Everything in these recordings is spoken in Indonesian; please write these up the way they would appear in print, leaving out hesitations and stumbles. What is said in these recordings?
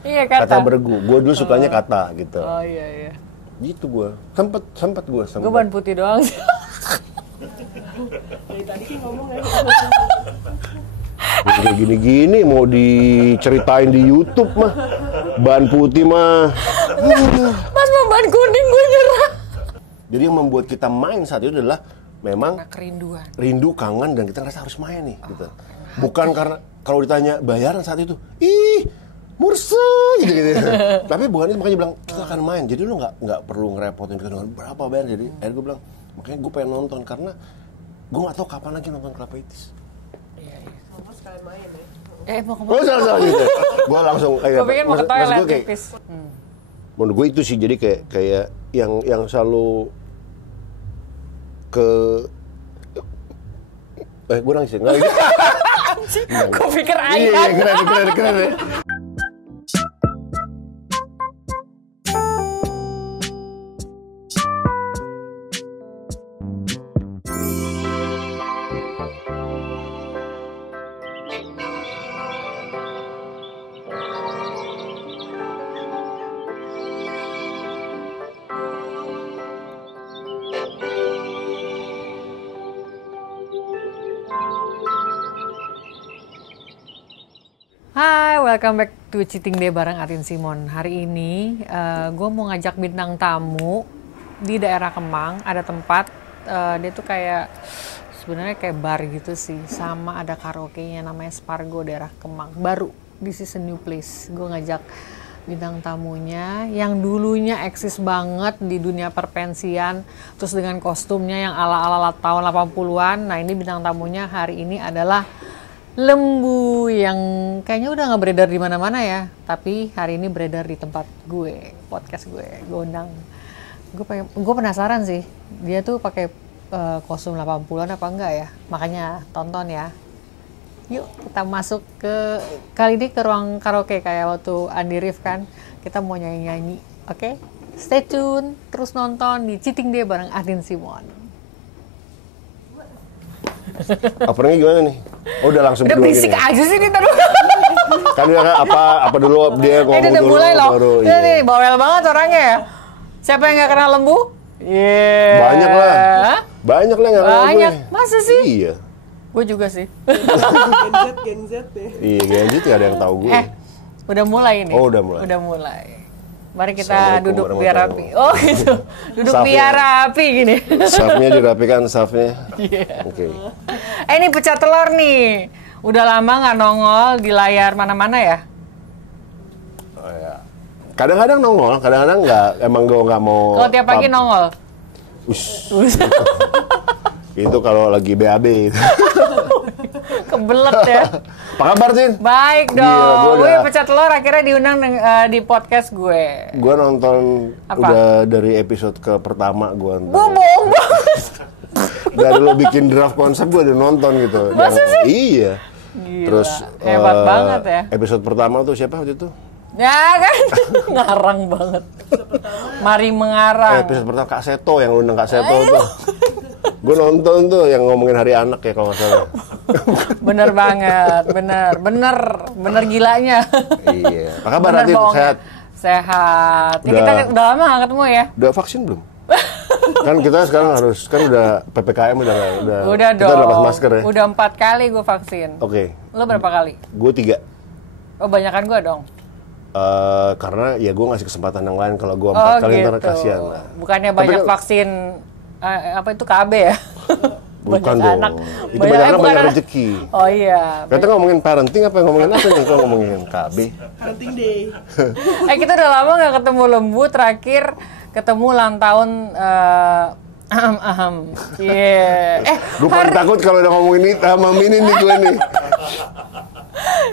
Iya, kata bergu. Gue dulu sukanya kata gitu. Oh iya. Gitu gue. Sempet gue. Gue ban putih doang sih. Dari tadi sih ngomong ya. Kayak gini-gini mau diceritain di YouTube mah. Ban putih mah. Pas mau ban kuning gue nyerah. Jadi yang membuat kita main saat itu adalah memang Kerinduan. rindu, kangen, dan kita ngerasa harus main nih gitu. Bukan karena kalau ditanya bayaran saat itu, ih mursa gitu. Tapi bukan itu, makanya bilang kita akan main. Jadi lu nggak perlu ngerepotin kita dengan berapa bayar. Jadi akhirnya gue bilang makanya gue pengen nonton karena gue nggak tahu kapan lagi nonton Klapaitis. Iya. Sama sekalian main ya. Mau kemana? Oh salah gitu. Gue langsung Gue pikir mau ke toilet kayak, pipis. menurut gue itu sih jadi kayak yang selalu ke gue nangis nggak gitu. Gue pikir Iya, keren ya. Hai, welcome back to Cheating Day bareng Arin Simon. Hari ini gue mau ngajak bintang tamu di daerah Kemang. Ada tempat, dia tuh kayak sebenarnya kayak bar gitu sih. Sama ada karaoke-nya namanya Spargo daerah Kemang. Baru, this is a new place. Gue ngajak bintang tamunya yang dulunya eksis banget di dunia perpensian. Terus dengan kostumnya yang ala-ala tahun 80-an. Nah ini bintang tamunya hari ini adalah Lembu yang kayaknya udah nggak beredar di mana-mana ya, tapi hari ini beredar di tempat gue, podcast gue undang. Gue penasaran sih, dia tuh pakai kostum 80-an apa enggak ya? Makanya tonton ya. Yuk kita masuk kali ini ke ruang karaoke kayak waktu Andi Rif kan, kita mau nyanyi-nyanyi, oke? Stay tune, terus nonton di Cheating Day bareng Arin Simon. Openingnya gimana nih? Oh udah langsung Udah berdua berisik gini. aja sih nih terus. Kan dia apa dulu dia ngomong Udah dulu mulai loh. baru. Iya nih, bawel banget orangnya ya. Siapa yang nggak kenal Lembu? Yeah. Banyak lah. Banyak lah yang nggak kenal gue. Banyak. Masa sih? Iya. Gue juga sih. Gen Z ya. Iya, Gen Z nggak ada yang tahu gue. Udah mulai nih. Oh, udah mulai. Udah mulai. Mari kita Assalamualaikum duduk biar rapi. warahmatullahi Oh gitu. Duduk Safnya. biar rapi gini. Safnya dirapikan, safnya. Iya. Oke. Ini pecah telur nih. Udah lama nggak nongol di layar mana-mana ya? Oh, ya. Kadang-kadang nongol, kadang-kadang nggak. Emang gue nggak mau. Kalau tiap pagi nongol. Itu kalau lagi BAB. Kebelet ya. Apa kabar, Tin? Baik Gila, dong. gua Gue udah- pecah telur akhirnya diundang di podcast gue. Gue nonton Apa? udah dari episode ke pertama gue. Gue bohong banget. Dari lo bikin draft konsep gue udah nonton gitu. Masa sih? Iya. Gila, Terus hebat banget ya. Episode pertama tuh siapa waktu itu? Ya kan, ngarang banget. Mari mengarang. Episode pertama Kak Seto yang undang Kak Seto tuh. Gue nonton tuh yang ngomongin hari anak ya kalau nggak salah. Bener banget, bener gilanya. Iya. Apa kabar Bener Atin? bohongnya. Sehat? Sehat. Ya, Udah- kita udah lama nggak ketemu ya. Udah vaksin belum? Kan kita sekarang harus kan udah PPKM udah Udah kita dong. udah lepas masker ya. Udah 4 kali gue vaksin. Oke. Lo berapa kali? Gue 3. Oh banyakan gue dong. Karena ya gue ngasih kesempatan yang lain kalau gue 4 kali ntar kasihan lah. Bukannya Tapi banyak kan- vaksin apa itu KB ya? Bukan banyak dong. anak. Itu banyak anak bukan banyak anak. rezeki. Oh iya. Kita ngomongin parenting apa ngomongin apa nih? Kalau ngomongin KB. Parenting day. Kita udah lama nggak ketemu Lembu. Terakhir ketemu ulang tahun. Yeah. Gue paling takut kalau udah ngomongin ini sama Mini nih gue nih.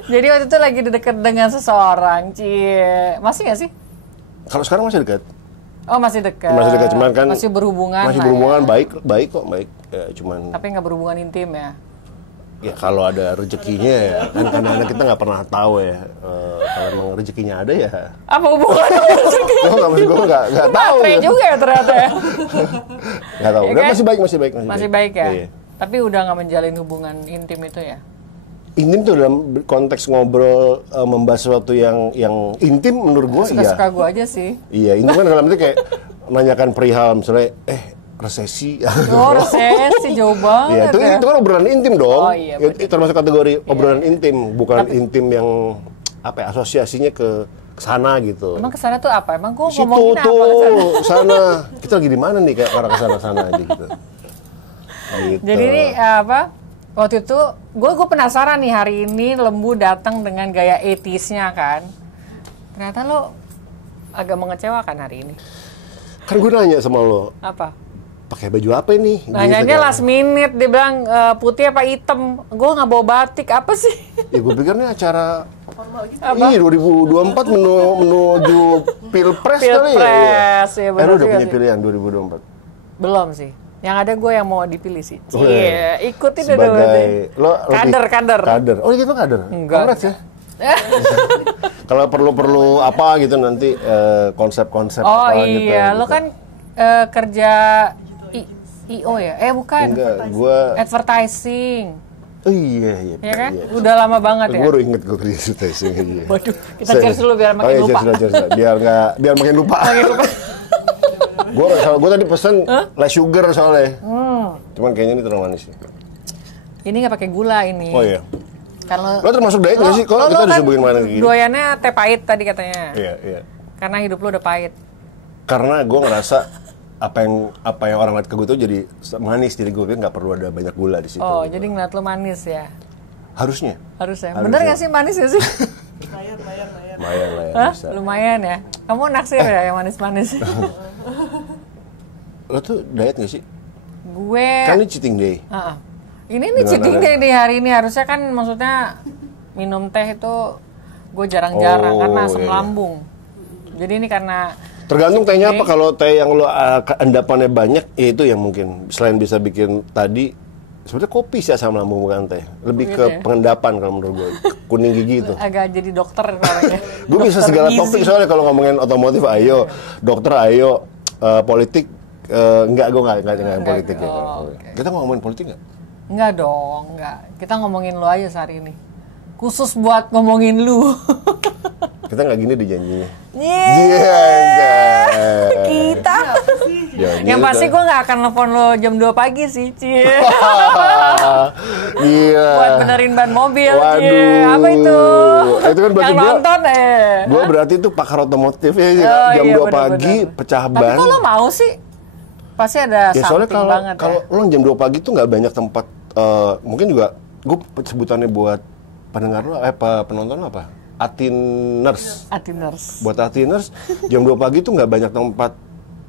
Jadi waktu itu lagi deket dengan seseorang, masih nggak sih? Kalau sekarang masih dekat. Oh masih dekat. Masih dekat cuman kan masih berhubungan. Masih lah berhubungan ya. baik kok, baik. Ya cuman Tapi nggak berhubungan intim ya. ya kalau ada rezekinya ya kan kadang-kadang kita nggak pernah tahu ya. Kalau emang rezekinya ada ya. Apa hubungannya sama rezeki? Gue nggak tahu. Matre ya. juga ya ternyata ya. Nggak tahu. Ya Udah kan? masih baik. Masih baik ya. Iya. Tapi udah nggak menjalin hubungan intim itu ya. intim tuh dalam konteks ngobrol membahas sesuatu yang intim menurut gue iya. Suka-suka gue aja sih. Iya, intim kan dalam itu kayak nanyakan perihal misalnya resesi. Oh, resesi jauh banget. Iya, itu kan obrolan intim dong. Oh, iya, Itu termasuk kategori obrolan intim, bukan intim yang apa ya, asosiasinya ke sana gitu. Emang kesana tuh apa? Emang gue Situ ngomongin apa tuh, sana. Kita lagi di mana nih kayak orang kesana-sana aja gitu. Gitu. Jadi ini apa? Waktu itu gue penasaran nih, hari ini Lembu datang dengan gaya 80s-nya kan. Ternyata lo agak mengecewakan hari ini. Kan gue nanya sama lo, Apa? pakai baju apa ini? Nanyanya last minute, dia bilang putih apa hitam. Gue nggak bawa batik, apa sih? Ya gue pikir ini acara Formal gitu. Iya 2024 menuju Pilpres kali ya. Pilpres, ya benar Lu udah juga punya sih. pilihan 2024? Belum sih. Yang ada gue yang mau dipilih sih. Oh, Iya, ikutin udah Sebagai lo kader. Kader. Oh gitu kader. Enggak. Congrats ya. Kalau perlu apa gitu nanti konsep-konsep Oh apa gitu. iya, lo kan kerja IO ya? Bukan. Enggak, gua Advertising. oh iya. Ya kan? Udah lama banget ya. Gue baru inget gue kerja advertising. Iya. Waduh, kita cheers dulu biar makin iya, lupa. cheers. Biar makin lupa. Gue tadi pesen less sugar soalnya. Cuman kayaknya ini terlalu manis. Ini nggak pakai gula ini. Oh iya. Kalau Lo termasuk diet nggak sih? Kalau kita disuguhin mana kayak gini? doyannya teh pahit tadi katanya. Iya. Karena hidup lo udah pahit. Karena gue ngerasa apa yang orang lihat ke gue tuh jadi manis, jadi gue pikir nggak perlu ada banyak gula di situ. Oh, jadi ngeliat lo manis ya? Harusnya. Harusnya. Harusnya. Bener nggak sih manis nggak sih? Lumayan. Lumayan lah ya. Hah? Bisa. Lumayan ya? Kamu naksir ya yang manis-manis? Lo tuh diet nggak sih? Gue... Kan ini cheating day. Heeh. Ini Dengan cheating ada- day di hari ini. Harusnya kan maksudnya minum teh itu gue jarang-jarang Oh, karena asam iya. lambung. Jadi ini karena Tergantung tehnya apa. cheating day. Kalau teh yang lo endapannya banyak, ya itu yang mungkin selain bisa bikin tadi. Sebenarnya kopi sih asam lambung bukan teh. Lebih Gitu ke ya? pengendapan kalau menurut gue. Kuning gigi itu. agak jadi dokter orangnya. Gue bisa Dokter segala gizi. topik soalnya kalau ngomongin otomotif ayo, dokter ayo, politik enggak, gue enggak politik ya. Oh, oke. Kita ngomongin politik enggak? Enggak dong, enggak. Kita ngomongin lu aja sehari ini. Khusus buat ngomongin lu. Kita nggak gini deh janjinya. Yeay. Kita. Janji Yang lu pasti kan. gue nggak akan nelfon lo jam 2 pagi sih, Cie. Iya. Buat benerin ban mobil, Waduh. Cie. Apa itu? Itu kan berarti yang nonton Gue berarti itu pakar otomotif ya. Oh, Jam iya, 2 bener-bener. pagi pecah Tapi ban. kok lo mau sih? Pasti ada Ya soalnya something banget kalau ya. lo jam 2 pagi tuh nggak banyak tempat. Mungkin juga gue sebutannya buat pendengar lo penonton lo apa? Atiners. Atiners. Buat Atiners jam 2 pagi tuh nggak banyak tempat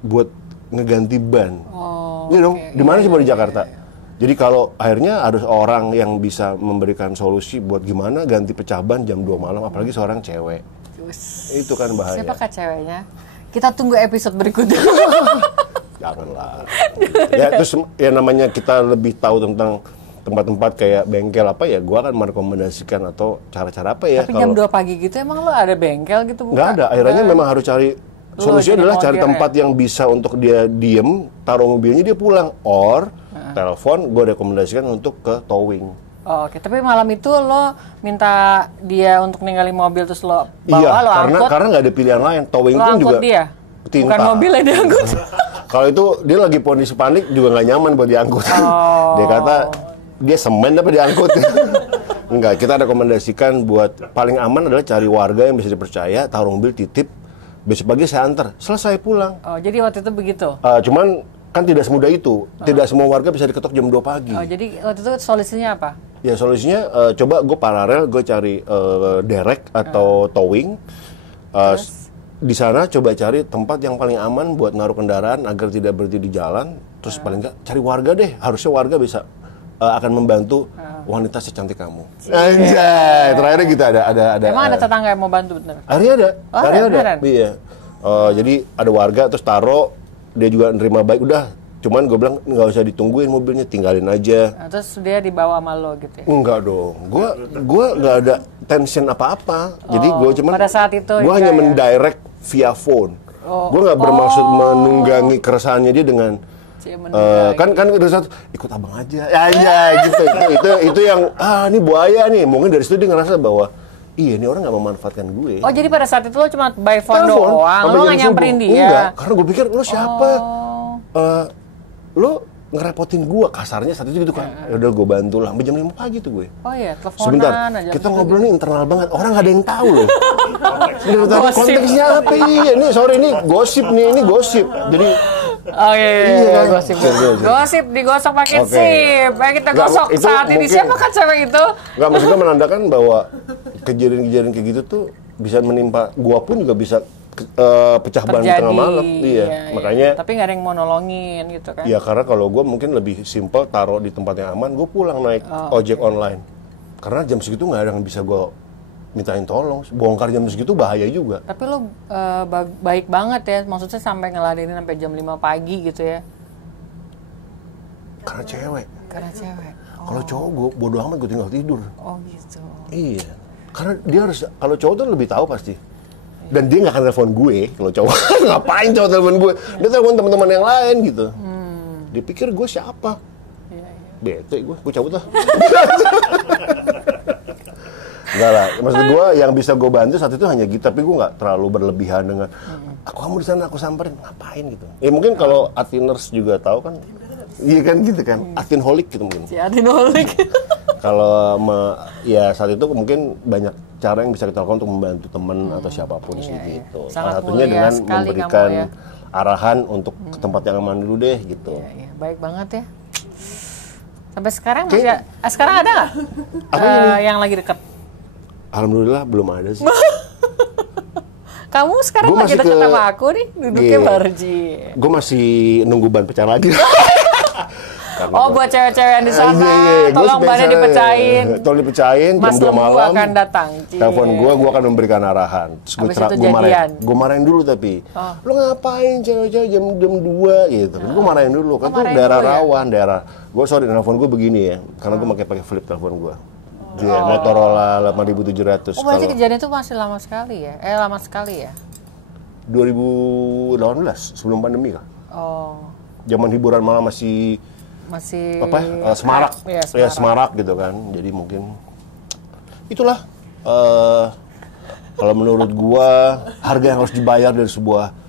buat ngeganti ban. Oh, Iya dong, oke. di mana sih baru di Iya, Jakarta? Jadi kalau akhirnya harus orang yang bisa memberikan solusi buat gimana ganti pecah ban jam 2 malam, apalagi seorang cewek. Itu kan bahaya. Siapakah ceweknya? Kita tunggu episode berikutnya. Janganlah. Ya terus ya namanya kita lebih tahu tentang tempat-tempat kayak bengkel apa ya, gua akan merekomendasikan atau cara-cara apa ya Tapi jam 2 pagi gitu emang lo ada bengkel gitu buka? nggak ada, akhirnya memang harus cari solusinya jadi adalah cari montir tempat yang bisa untuk dia diem, taruh mobilnya dia pulang, or telepon, gue rekomendasikan untuk ke towing. Oh, oke, tapi malam itu lo minta dia untuk ninggalin mobil terus lo bawa, Iya, lo angkut, karena nggak ada pilihan lain. Towing lo pun angkut juga dia? tinta. Bukan mobilnya dia angkut? Kalau itu dia lagi kondisi panik juga nggak nyaman buat diangkut. Oh. Dia kata dia semen apa diangkut. Enggak, kita rekomendasikan buat paling aman adalah cari warga yang bisa dipercaya, taruh mobil titip, besok pagi saya antar, selesai pulang. Oh, jadi waktu itu begitu? Cuman kan tidak semudah itu. Tidak semua warga bisa diketok jam 2 pagi. Oh, jadi waktu itu solusinya apa? Ya solusinya coba gue paralel, gue cari derek atau towing. Di sana coba cari tempat yang paling aman buat naruh kendaraan agar tidak berhenti di jalan. Terus paling nggak cari warga deh. Harusnya warga bisa akan membantu wanita secantik kamu. Anjay, terakhirnya gitu ada. Emang ada tetangga yang mau bantu bener? Akhirnya ada. Oh, Akhirnya ada, beneran? Iya. Jadi ada warga terus taruh, dia juga nerima baik. Udah, cuman gue bilang nggak usah ditungguin mobilnya, tinggalin aja. Nah, terus dia dibawa sama lo gitu ya? Enggak dong, gue nggak ada tension apa-apa. Jadi gue cuman pada saat itu gue juga hanya ya? mendirect via phone. Oh. Gue nggak bermaksud menunggangi keresahannya dia dengan kan udah satu ikut abang aja ya gitu itu yang ini buaya nih, mungkin dari situ dia ngerasa bahwa iya, ini orang nggak memanfaatkan gue. Oh, jadi pada saat itu lo cuma by phone doang, lo nggak nyamperin dia? Enggak, karena gue pikir lo siapa? Lo ngerepotin gue, kasarnya saat itu gitu kan. Ya udah gue bantu lah, sampai jam 5 pagi tuh gue. Oh iya, teleponan sebentar, aja. kita ngobrol nih internal banget, orang nggak ada yang tahu loh. Sebentar, konteksnya apa? Iya, ini gosip nih, ini gosip. Jadi oh iya, gosip. Gosip. Gosip digosok pakai sip. Kita gosok saat ini. Mungkin, Siapa kan cewek itu? Nggak, maksudnya menandakan bahwa kejadian-kejadian kayak gitu tuh bisa menimpa gua pun juga bisa pecah ban di tengah malam. Iya. Makanya. Tapi nggak ada yang mau nolongin gitu kan? Iya, karena kalau gua mungkin lebih simple, taruh di tempat yang aman, gua pulang naik ojek online. Karena jam segitu nggak ada yang bisa gua mintain tolong, bongkar jam segitu bahaya juga. Tapi lo baik banget ya, maksudnya sampai ngeladenin sampai jam 5 pagi gitu ya? Karena cewek. Oh. Kalau cowok gue bodo amat, gue tinggal tidur. Oh gitu. Iya, karena dia harus, kalau cowok tuh lebih tahu pasti. Dan dia nggak akan telepon gue, kalau cowok ngapain cowok telepon gue? Dia telepon teman-teman yang lain gitu. Dia pikir gue siapa? Iya. Bete gue cabut lah. Enggak lah, maksud gue yang bisa gue bantu saat itu hanya gitu, tapi gue nggak terlalu berlebihan dengan kamu di sana, aku samperin, ngapain gitu. Mungkin kalau Atiners juga tahu kan, iya kan gitu kan, Atinholik gitu mungkin. Si Atinholik. Kalau ya saat itu mungkin banyak cara yang bisa kita lakukan untuk membantu teman atau siapapun seperti itu. Salah satunya dengan memberikan arahan untuk ke tempat yang aman dulu deh gitu. Iya. Baik banget ya. Sampai sekarang masih sekarang ada nggak yang lagi deket? Alhamdulillah belum ada sih. Kamu sekarang lagi deket sama aku nih, duduknya bareng. Gue masih nunggu ban pecah lagi. Buat cewek-cewek yang di sana, tolong bannya dipecahin. Tolong dipecahin, jam 2 malam. Akan datang. Telepon gue akan memberikan arahan. Terus gue marahin dulu tapi. Lo ngapain cewek-cewek jam 2 gitu. Gue marahin dulu, kan tuh daerah rawan, daerah. Gue telepon gue begini ya, karena gue pakai flip telepon gue. Motorola 5700. Berarti kejadian itu masih lama sekali ya? Lama sekali ya? 2018, sebelum pandemi kan. Zaman hiburan malah masih semarak. Ya, semarak gitu kan. Jadi mungkin itulah kalau menurut gua harga yang harus dibayar dari sebuah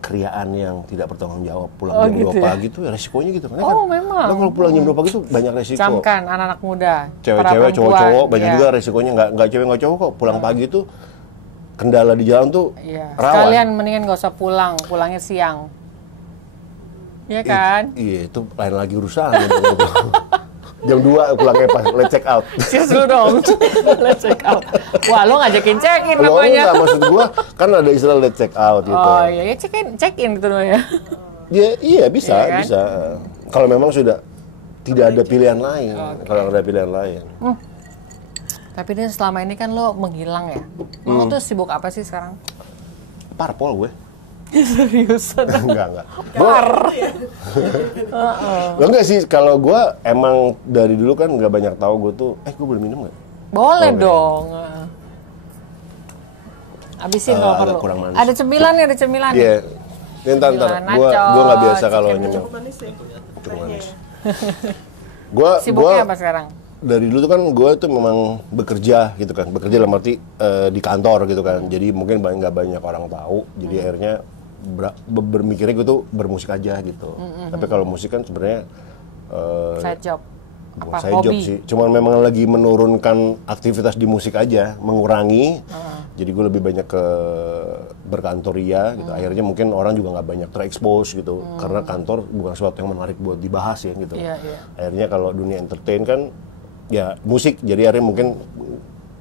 kriaan yang tidak bertanggung jawab pulang jam 2 pagi itu ya resikonya gitu kan. Memang. Kalau pulang jam 2 pagi itu banyak resiko. Camkan anak-anak muda, cewek-cewek, cowok-cowok, banyak juga resikonya nggak cewek nggak cowok kok. Pulang pagi itu kendala di jalan tuh rawan. Sekalian mendingan nggak usah pulangnya siang. Iya kan? Iya, itu lain lagi urusan. Jam 2 pulangnya pas, let's check out. Justru dong, let's check out. Wah, lo ngajakin check-in namanya. namanya. Enggak, maksud gua, kan ada istilah let's check out gitu. Oh iya, check-in gitu namanya. Iya bisa, iya kan? Bisa. Kalau memang sudah tidak ada pilihan lain. Kalau ada pilihan lain. Tapi ini selama ini kan lo menghilang ya. Lo tuh sibuk apa sih sekarang? Parpol gue. Seriusan? Enggak. Enggak sih, kalau gue emang dari dulu kan nggak banyak tahu gue tuh, gue boleh minum nggak? Boleh dong. Habisin kalau perlu. Ada cemilan nih, ada cemilan. Iya. Ini ntar. Gue nggak biasa kalau nyemil. Cukup manis. Sibuknya apa sekarang? Dari dulu tuh kan gue tuh memang bekerja gitu kan, bekerja dalam arti di kantor gitu kan, jadi mungkin nggak banyak orang tahu, jadi akhirnya bermikirnya gue tuh bermusik aja gitu. Tapi kalau musik kan sebenarnya side job, bukan side job sih, cuman memang lagi menurunkan aktivitas di musik aja, mengurangi. Jadi gue lebih banyak ke berkantor gitu. Akhirnya mungkin orang juga nggak banyak terekspos gitu, karena kantor bukan sesuatu yang menarik buat dibahas ya gitu. Akhirnya kalau dunia entertain kan ya musik, jadi akhirnya mungkin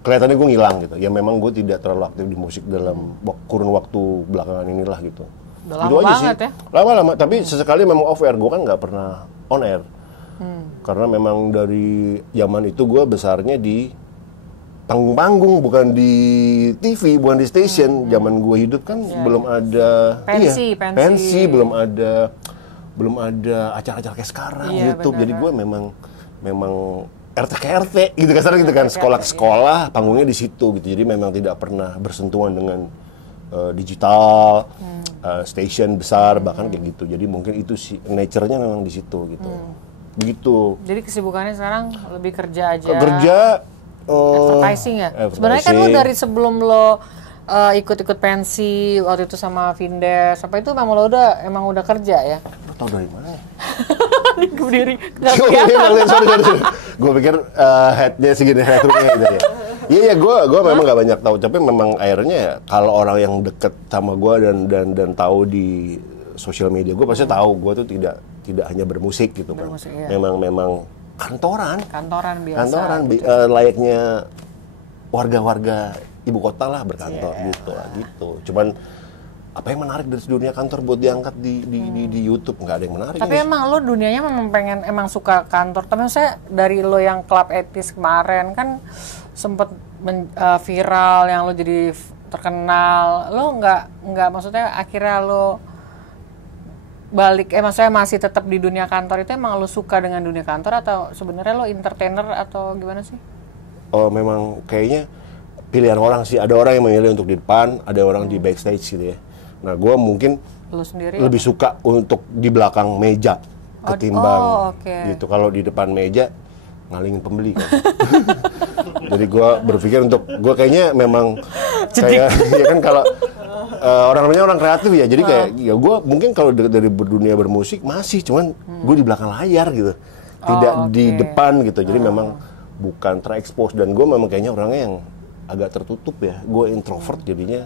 kelihatannya gue ngilang gitu. Ya memang gue tidak terlalu aktif di musik dalam kurun waktu belakangan inilah gitu. Udah gitu lama aja banget sih. Ya? Lama-lama, tapi sesekali memang off air. Gue kan nggak pernah on air. Karena memang dari zaman itu gue besarnya di panggung-panggung, bukan di TV, bukan di station. Zaman gue hidup kan belum ada pensi, belum ada acara-acara kayak sekarang YouTube. Jadi gue memang RT ke RT gitu kasarnya gitu kan, sekolah ke sekolah, panggungnya di situ gitu. Jadi memang tidak pernah bersentuhan dengan digital, station besar bahkan kayak gitu. Jadi mungkin itu sih nature-nya memang di situ gitu. Begitu. Jadi kesibukannya sekarang lebih kerja aja. Kerja Advertising ya. Sebenarnya kan lo dari sebelum lo ikut-ikut pensi waktu itu sama Vindes, apa itu memang lo emang udah kerja ya? Lo tau dari mana? Berdiri nggak kelihatan. Sorry. Gue pikir headnya segini, headroomnya gitu ya. Iya, gue memang nggak banyak tahu, tapi memang akhirnya ya, kalau orang yang deket sama gue dan tahu di sosial media gue pasti tahu gue tuh tidak hanya bermusik gitu kan. Iya. Memang kantoran biasa. Layaknya warga-warga ibu kota lah berkantor gitu. Cuman apa yang menarik dari dunia kantor buat diangkat di YouTube? Nggak ada yang menarik. Tapi emang lo dunianya memang emang suka kantor. Tapi saya dari lo yang Club Etis kemarin kan sempet viral, yang lo jadi terkenal. Lo nggak maksudnya akhirnya lo balik, maksudnya masih tetap di dunia kantor itu emang lo suka dengan dunia kantor atau sebenarnya lo entertainer atau gimana sih? Oh, memang kayaknya pilihan orang sih. Ada orang yang memilih untuk di depan, ada orang di backstage gitu ya. Nah, gue mungkin lebih suka untuk di belakang meja ketimbang gitu. Kalau di depan meja ngalingin pembeli kan. Jadi gue berpikir untuk gue kayaknya memang kayak ya kan kalau orang kreatif ya. Jadi kayak ya gue mungkin kalau dari dunia bermusik masih cuman gue di belakang layar gitu. Tidak di depan gitu. Jadi memang bukan terekspos, dan gue memang kayaknya orangnya yang agak tertutup ya. Gue introvert jadinya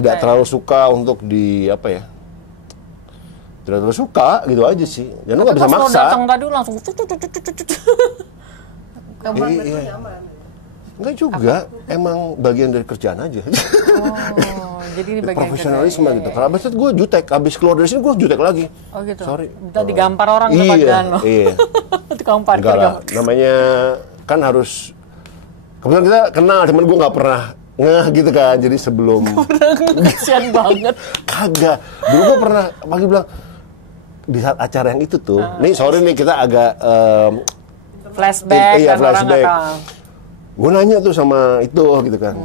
tidak terlalu suka untuk tidak terlalu suka gitu aja sih. Dan lu nggak bisa maksa. Datang tadi langsung iya. Enggak juga, emang bagian dari kerjaan aja. Jadi ini bagian profesionalisme gitu. Kalau abis itu gue jutek, abis keluar dari sini gue jutek lagi. Oh gitu. Sorry. Minta digampar orang depan jalan lo. Iya. Tukang parkir. Enggak lah, namanya kan harus. Kebetulan kita kenal, cuman gue nggak pernah ngeh gitu kan. Jadi sebelum. Kasian banget. Kagak. Dulu gue pernah pagi bilang di saat acara yang itu tuh. Nih sorry nih kita agak flashback. Iya flashback. Gue nanya tuh sama itu gitu kan.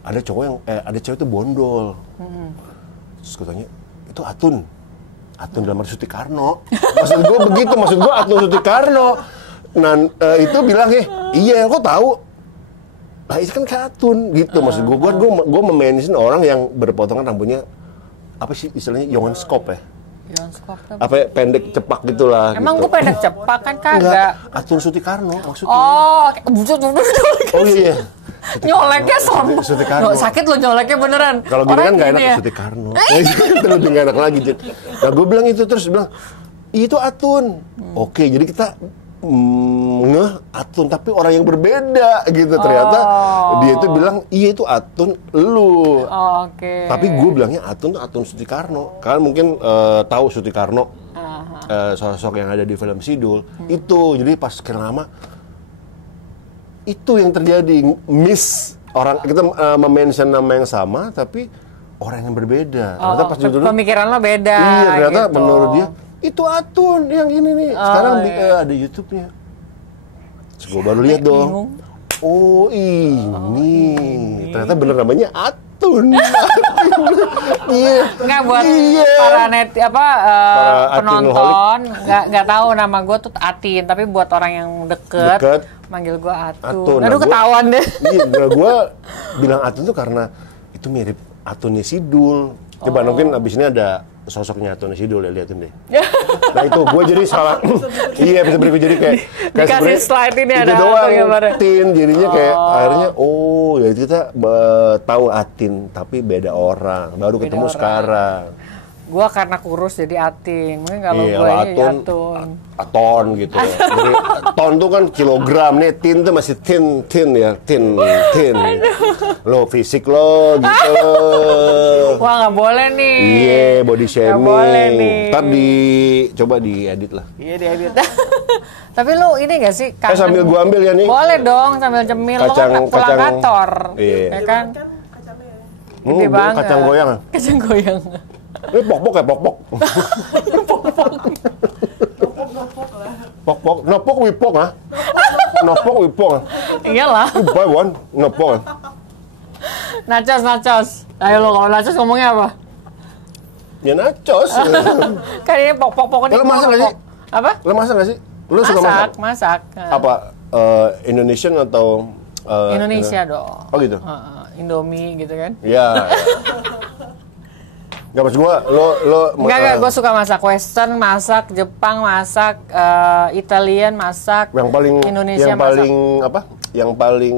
Ada cowok yang ada cewek itu bondol. Terus gue tanya, itu Atun dalam arti Suti-Karno. Maksud gue begitu, maksud gue Atun Suti-Karno. Nah itu bilang iya kok tahu. Nah itu kan kayak Atun gitu. Maksud gue memention orang yang berpotongan rambutnya apa sih istilahnya Yonskop ya. Apa pendek cepak gitulah. Emang gitu. gue pendek cepak kan kagak. Atun Suti-Karno maksudnya. Oh iya. Nyoleknya sombong. Suti-Karno. Sakit lo nyoleknya beneran. Kalau gini kan nggak enak ya? Suti-Karno. Itu lebih nggak enak lagi. Nah gue bilang itu terus bilang itu Atun. Oke, jadi kita ngeh Atun tapi orang yang berbeda gitu. Ternyata dia itu bilang iya itu Atun lu. Tapi gue bilangnya Atun tuh Atun Suti-Karno. Kalian mungkin tahu Suti-Karno, sosok yang ada di film Sidul. Itu jadi pas sekian lama itu yang terjadi, miss orang kita mention nama yang sama tapi orang yang berbeda. Ternyata pas dulu pemikiran lo beda. Iya, ternyata gitu. menurut dia itu Atun yang ini nih. Sekarang ada YouTube-nya. Terus gue baru lihat dong. Bingung. Oh ini. Ternyata bener namanya Atun. Iya. Nggak buat para penonton nggak tahu nama gue tuh Atin, tapi buat orang yang deket manggil gue Atun. Aduh ketahuan deh. Iya, gue bilang Atun tuh karena itu mirip Atunnya Sidul. Coba mungkin abis ini ada sosoknya Atunnya Sidul ya, liatin deh. Nah itu gue jadi salah. Iya bisa berikut jadi kayak dikasih slide ini ada doang Tin jadinya kayak akhirnya ya kita tahu Atin tapi beda orang baru beda ketemu orang. Sekarang gue karena kurus jadi Atin, mungkin kalau gue ini Atun gitu ya. Jadi ton tuh kan kilogram nih, tin tuh masih tin ya, tin lo fisik lo gitu. Wah nggak boleh nih. Iya body shaming. Nggak boleh nih. Ntar coba diedit lah. Iya diedit. Tapi lo ini nggak sih? Sambil gua ambil ya nih. Boleh dong sambil cemil. Lo kan pulang kantor, ya kan? Gede banget. Kacang goyang. Kacang goyang. Ini pok-pok ya pok-pok. Pok-pok, nopok wipok ah. Nopok wipok ah. Iyalah. Buy one, nopok. Nachos. Ayo lo kalau nachos ngomongnya apa? Ya nachos. Kan ini pokoknya. Lo masak nggak sih? Apa? Lo masak nggak sih? Lo suka masak? Masak. Apa Indonesian atau Indonesia dong. Oh gitu. Indomie gitu kan? Iya. Nggak, maksud gua lo Enggak, gue suka masak Western, masak Jepang, masak Italian, masak Indonesia, yang paling apa? Yang paling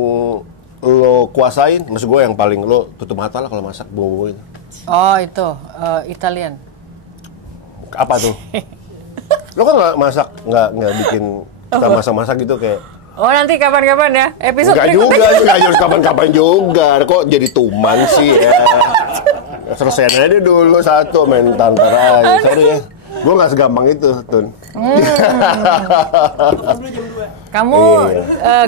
lo kuasain, maksud gua yang paling lo tutup mata lah kalau masak bumbu itu. Oh itu Italian. Apa tuh? Lo kan nggak bikin kita masak-masak gitu kayak. Oh nanti kapan-kapan ya episode Nggak harus kapan-kapan juga. Kok jadi tuman sih ya? Selesaiin aja dulu satu, main tantar aja. Sorry ya, gue nggak segampang itu, Tun. Kamu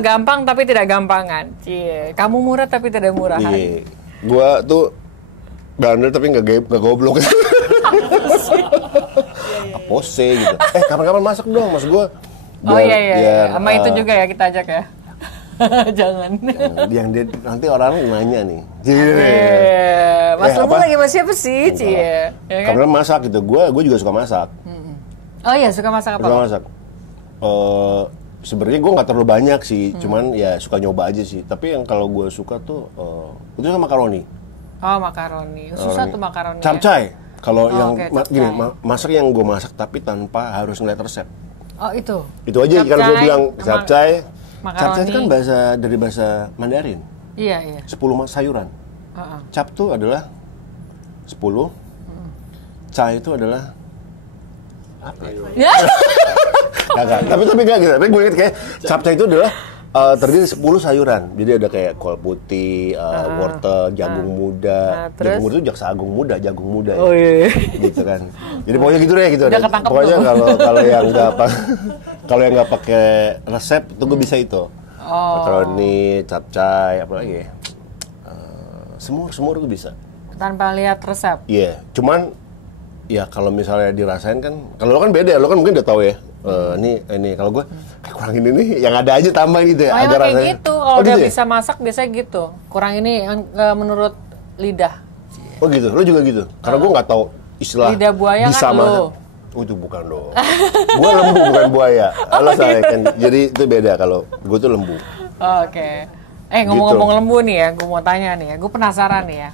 gampang tapi tidak gampangan. Cie. Kamu murah tapi tidak murahan. Iya. Gue tuh bandel tapi nggak goblok. Apose gitu. Kapan-kapan masak dong, mas gue. Oh iya. Sama itu juga ya kita ajak ya. Jangan. Yang dia nanti orang nanya nih. Mas Lembu lagi sama siapa sih, Cie? Ya kan? Karena masak gitu. Gue juga suka masak. Oh iya, suka masak apa? Suka masak. Sebenarnya gue nggak terlalu banyak sih, cuman ya suka nyoba aja sih. Tapi yang kalau gue suka tuh itu sama makaroni. Oh makaroni, susah tuh makaroni. Capcay. Kalau yang gini, masak yang gue masak tapi tanpa harus ngeliat resep. Oh itu. Itu aja kalau gue bilang capcay. Makaroni. Capcay itu kan dari bahasa Mandarin. Iya. 10 sayuran. Cap itu adalah 10. Cai itu adalah apa ya? Tapi enggak gitu. Tapi gue ingat kayak capcay itu adalah terdiri 10 sayuran. Jadi ada kayak kol putih, wortel, jagung muda. Jagung muda itu jaksa agung muda, jagung muda. Oh iya. Gitu kan. Jadi pokoknya gitu deh gitu. Pokoknya kalau yang nggak pakai resep itu gue bisa itu. Makaroni, capcay, apa lagi ya? Semur gue bisa. Tanpa lihat resep. Iya, cuman ya kalau misalnya dirasain kan, kalau lo kan beda, lo kan mungkin udah tahu ya. Ini kalau gue kurang ini nih, yang ada aja tambah gitu ya. Oh, ada kayak rasanya. gitu. Kalau udah bisa masak biasanya gitu. Kurang ini menurut lidah. Oh gitu, lo juga gitu. Karena gue nggak tahu istilah lidah buaya bisa kan masak. lo. Oh itu bukan dong. Gue lembu bukan buaya. Saya kan. Jadi itu beda kalau gue tuh lembu. Oke. Ngomong-ngomong lembu nih ya, gue mau tanya nih ya. Gue penasaran nih ya.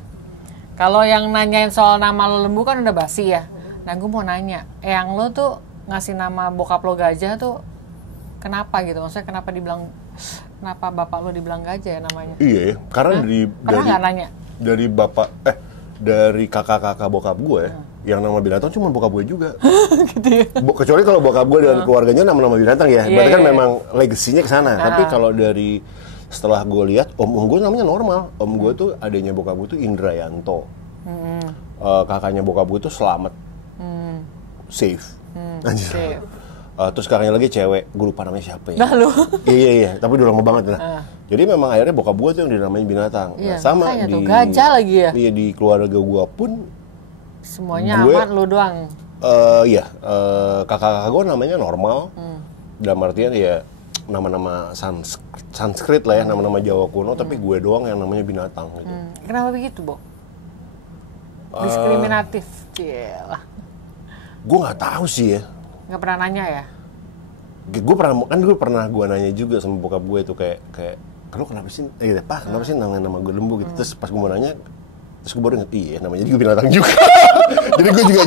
Kalau yang nanyain soal nama lo lembu kan udah basi ya. Nah gue mau nanya, yang lo tuh ngasih nama bokap lo gajah tuh kenapa gitu? Maksudnya kenapa bapak lo dibilang gajah ya namanya? Iya ya, karena Pernah nggak nanya? Dari kakak-kakak bokap gue yang nama binatang cuma bokap gue juga. Gitu ya? Kecuali kalau bokap gue dan keluarganya nama-nama binatang ya. Berarti kan memang legasinya ke sana. Tapi kalau setelah gue lihat om gue namanya normal. Om gue tuh adanya bokap gue tuh Indrayanto. Kakaknya bokap gue tuh Slamet. Safe. Safe. Terus kakaknya lagi cewek, gue lupa namanya siapa ya. Iya, tapi udah lama banget lah. Jadi memang akhirnya bokap gue tuh yang dinamain binatang. Iya, sama di gajah lagi ya. Iya, di keluarga gue pun semuanya aman, lu doang. Kakak-kakak gue namanya normal. Dalam artian ya nama-nama Sanskrit lah ya, nama-nama Jawa kuno, tapi gue doang yang namanya binatang gitu. Kenapa begitu, Bo? Diskriminatif. Cilah. Gue nggak tahu sih ya. Nggak pernah nanya ya? Gue pernah nanya juga sama bokap gue tuh kayak kalau kenapa sih Pak kenapa sih nama gue lembu gitu. Terus pas gue mau nanya, terus gue baru inget, iya namanya juga binatang juga. Jadi gue juga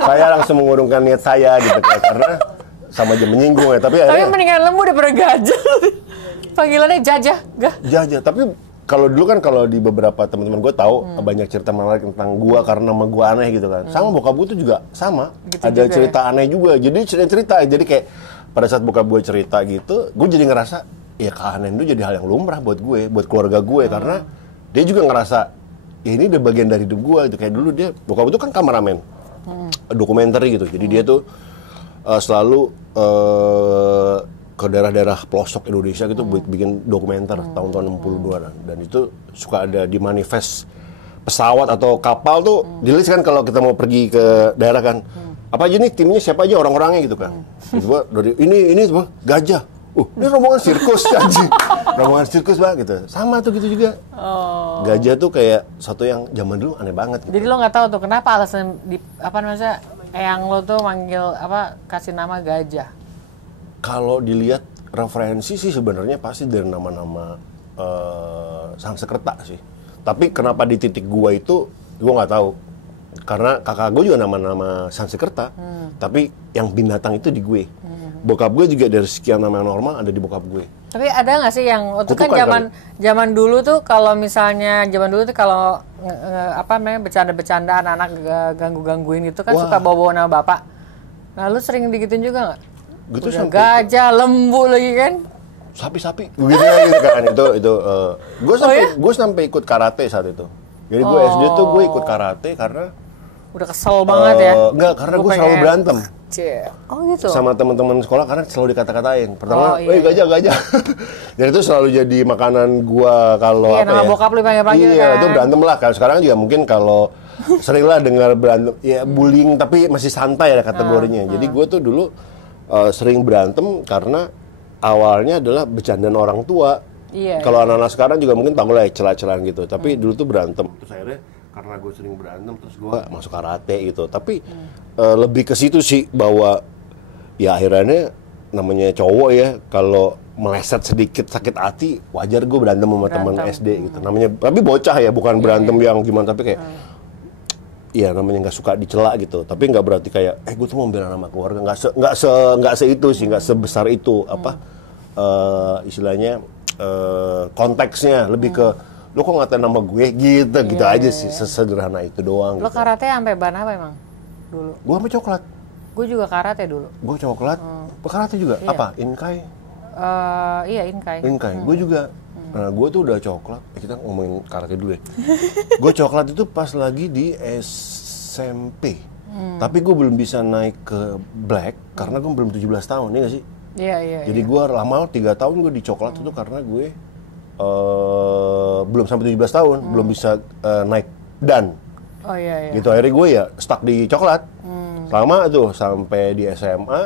saya langsung mengurungkan niat saya gitu karena sama aja menyinggung ya. Tapi mendingan lembu daripada gajah. Panggilannya Jajah. Jajah, tapi kalau dulu kan kalau di beberapa teman-teman gue tahu banyak cerita menarik tentang gue karena nama gue aneh gitu kan. Sama bokap gue tuh juga sama. Gitu ada juga cerita aneh juga. Jadi cerita. Jadi kayak pada saat bokap gue cerita gitu, gue jadi ngerasa ya keanehan itu jadi hal yang lumrah buat gue, buat keluarga gue karena dia juga ngerasa ya ini udah bagian dari hidup gue gitu. Kayak dulu bokap itu kan kameramen, dokumenter gitu. Jadi dia tuh selalu ke daerah-daerah pelosok Indonesia gitu bikin dokumenter tahun-tahun 62-an. Dan itu suka ada di manifest pesawat atau kapal tuh ditulis kan kalau kita mau pergi ke daerah kan. Apa aja nih timnya, siapa aja orang-orangnya gitu kan. Gitu, dari ini semua gajah. Ini rombongan sirkus anjing. Rombongan sirkus Bang gitu. Sama tuh gitu juga. Gajah tuh kayak satu yang zaman dulu aneh banget gitu. Jadi lo nggak tahu tuh kenapa alasan apa namanya eyang lo tuh manggil kasih nama gajah. Kalau dilihat referensi sih sebenarnya pasti dari nama-nama Sangsekerta sih. Tapi kenapa di titik gua itu gua nggak tahu. Karena kakak gue juga nama-nama Sangsekerta. Tapi yang binatang itu di gue. Bokap gue juga dari sekian nama yang normal ada di bokap gue. Tapi ada nggak sih yang itu kan Kutukan zaman dulu tuh kalau misalnya zaman dulu tuh kalau apa namanya bercanda-bercanda anak-anak ganggu-gangguin gitu kan suka bawa-bawa nama bapak. Nah lu sering digituin juga nggak? Gitu udah sampai gajah, lembu lagi kan? Sapi-sapi, begitu ya gitu kan gue sampai ikut karate saat itu. Jadi gue SD tuh gue ikut karate karena udah kesel banget ya? Enggak, karena gue selalu berantem. Oh gitu? Sama teman-teman sekolah karena selalu dikata-katain. Pertama, iya. gajah. Dan itu selalu jadi makanan gue kalau iya, nama bokap lu panggil-panggil iya, kan? itu berantem lah. Kalau sekarang juga mungkin kalau sering lah dengar berantem, ya bullying tapi masih santai ya kategorinya. Jadi gue tuh dulu sering berantem karena awalnya adalah bercandaan orang tua. Iya, Kalau anak-anak sekarang juga mungkin tahu lah celah-celahan gitu. Tapi dulu tuh berantem. Terus akhirnya karena gue sering berantem, terus gue masuk karate gitu. Tapi lebih ke situ sih bahwa ya akhirnya namanya cowok ya, kalau meleset sedikit sakit hati, wajar gue berantem sama teman SD gitu. Namanya, tapi bocah ya, bukan berantem yang gimana, tapi kayak ya namanya nggak suka dicela gitu. Tapi nggak berarti kayak gue tuh mau bela nama keluarga, nggak se itu sih, nggak sebesar itu istilahnya konteksnya lebih ke lo kok ngatain nama gue gitu aja sih, sesederhana itu doang. Lo gitu. karate sampai ban apa emang dulu? Gue sampai coklat. Gue juga karate dulu. Gue coklat. Karate juga apa? Inkai? Iya Inkai. Gue juga. Nah, gue tuh udah coklat. Kita ngomongin karate dulu ya. Gue coklat itu pas lagi di SMP. Tapi gue belum bisa naik ke black karena gue belum 17 tahun, iya gak sih? Iya. Jadi gue lama 3 tahun gue di coklat itu karena gue belum sampai 17 tahun, belum bisa naik dan. Oh iya. Gitu akhirnya gue ya stuck di coklat. Selama tuh sampai di SMA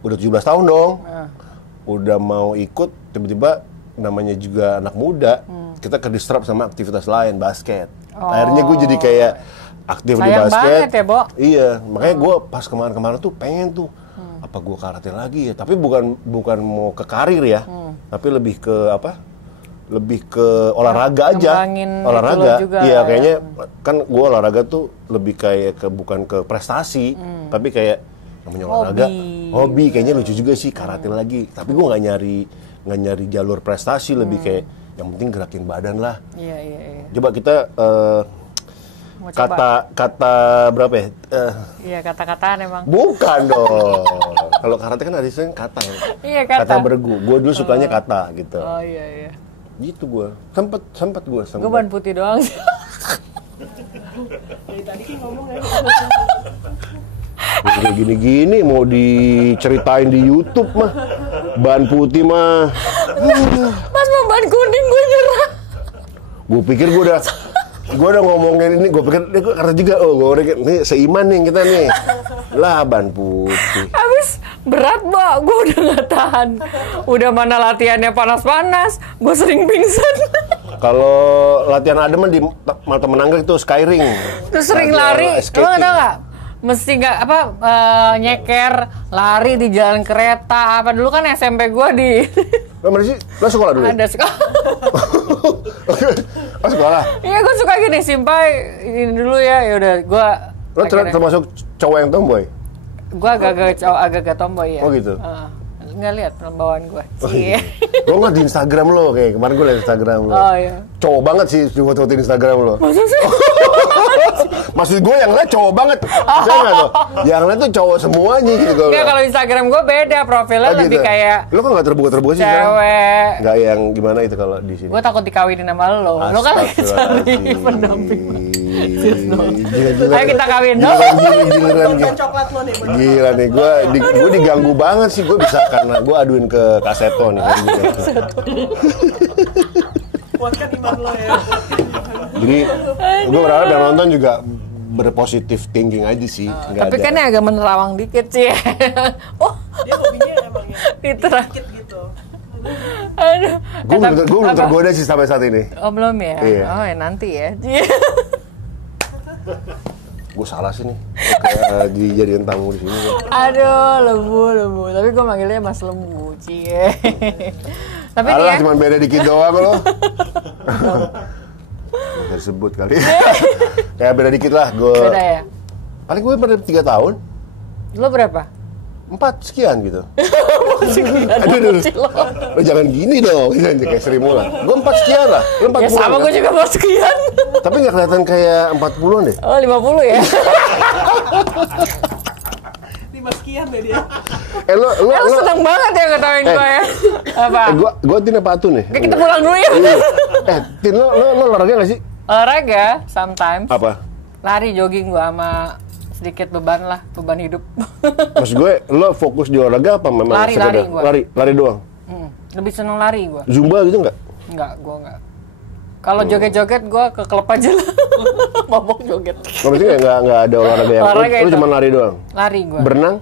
udah 17 tahun dong. Udah mau ikut, tiba-tiba namanya juga anak muda, kita ke disrupt sama aktivitas lain, basket. Akhirnya gue jadi kayak aktif di Sayang basket. banget ya, Bo. Iya, makanya gue pas kemarin-kemarin tuh pengen tuh apa gue karate lagi ya, tapi bukan mau ke karir ya, tapi lebih ke apa? Lebih ke olahraga aja. Olahraga. Juga, iya, kayaknya kan gue olahraga tuh lebih kayak bukan ke prestasi, tapi kayak namanya olahraga, hobi. Kayaknya lucu juga sih karate lagi. Tapi gue nggak nyari jalur prestasi, lebih kayak yang penting gerakin badan lah. Iya. Coba kita kata berapa ya? Iya, kata-kataan emang. Bukan dong. Kalau karate kan ada istilah kata ya. Iya, kata. Kata bergu. Gue dulu sukanya kata gitu. Oh iya. Gitu gue. Sempet gue. Gue ban putih doang sih. Dari tadi sih ngomong ya. Kayak gini-gini mau diceritain di YouTube mah. Ban putih mah. Pas mau ban kuning gue nyerah. Gue pikir gue udah ngomongin ini, gue pikir gue karena juga, gue pikir ini seiman nih kita nih. Lah ban putih. Habis berat, Mbak. Gue udah gak tahan. Udah mana latihannya panas-panas, gue sering pingsan. Kalau latihan ada mah di Malta Menanggak itu skyring. Terus sering lari, lo nggak tau nggak? Mesti nggak nyeker, lari di jalan kereta. Apa dulu kan SMP gue di. Lo mana sih? Lo sekolah dulu? Ada sekolah. Oh sekolah? Iya, gue suka gini, simpai ini dulu ya. Yaudah, gue. Lo termasuk cowok yang tomboy? Gue agak-agak tomboy ya. Oh gitu? Nggak lihat bawaan gue. Oh, iya. Lo nggak di Instagram lo, kayak kemarin gue liat Instagram lo. Oh iya. Cowok banget sih foto-foto di Instagram lo. Maksud sih? Maksud gue yang lain cowok banget. Maksudnya nggak tuh? Yang lain tuh cowok semuanya gitu. Nggak, kalau Instagram gue beda, profilnya gitu. lebih kayak lo kan nggak terbuka sih cewek. Nggak yang gimana itu kalau di sini. Gue takut dikawinin sama lo. Lo kan lagi cari pendamping. Ayo kita kawin dong. Gila, Coklat lo nih. Gila nih, gue diganggu banget sih. Gue bisa karena gue aduin ke Kaseto nih. Kuatkan iman lo ya. Jadi gue berharap yang nonton juga berpositif thinking aja sih. Tapi kan agak menerawang dikit sih. Oh, Dia hobinya emang yang Literal. dikit gitu. Aduh. Gue belum Apa? tergoda sih sampai saat ini. Oh belum ya? Iya. Oh ya nanti ya. Gue salah sih nih. Kayak dijadiin tamu di sini. Aduh, lembu. Tapi gue manggilnya Mas Lembu, cie. Tapi nih ya, Alah, cuma beda dikit doang lo. Gak sebut kali. Kayak beda dikit lah. beda ya. Paling gue pada 3 tahun, Lo berapa? 4 sekian gitu. Aduh, Lo jangan gini dong, jangan kayak Sri Mulan. Gue 4 sekian lah, lo 40 Ya sama kan? gue juga mau sekian. Tapi nggak kelihatan kayak 40-an deh. Oh 50 ya? 5 sekian deh dia. Lo Lo seneng banget ya ngetawain gue ya. Apa? gue Tin apa Atun nih? Oke, kita pulang dulu ya. Tin, lo olahraga nggak sih? Olahraga, sometimes. Apa? Lari, jogging gue sama sedikit beban lah, beban hidup. Maksud gue, lo fokus di olahraga apa memang Lari sekedar- gua. lari doang? Lebih seneng lari gue. Zumba gitu nggak? Enggak, gue enggak. Kalau joget-joget gue ke klub aja lah. Mabok joget. Lo berarti nggak ada olahraga yang Olahraga lo itu. cuma lari doang? Lari gue. Berenang?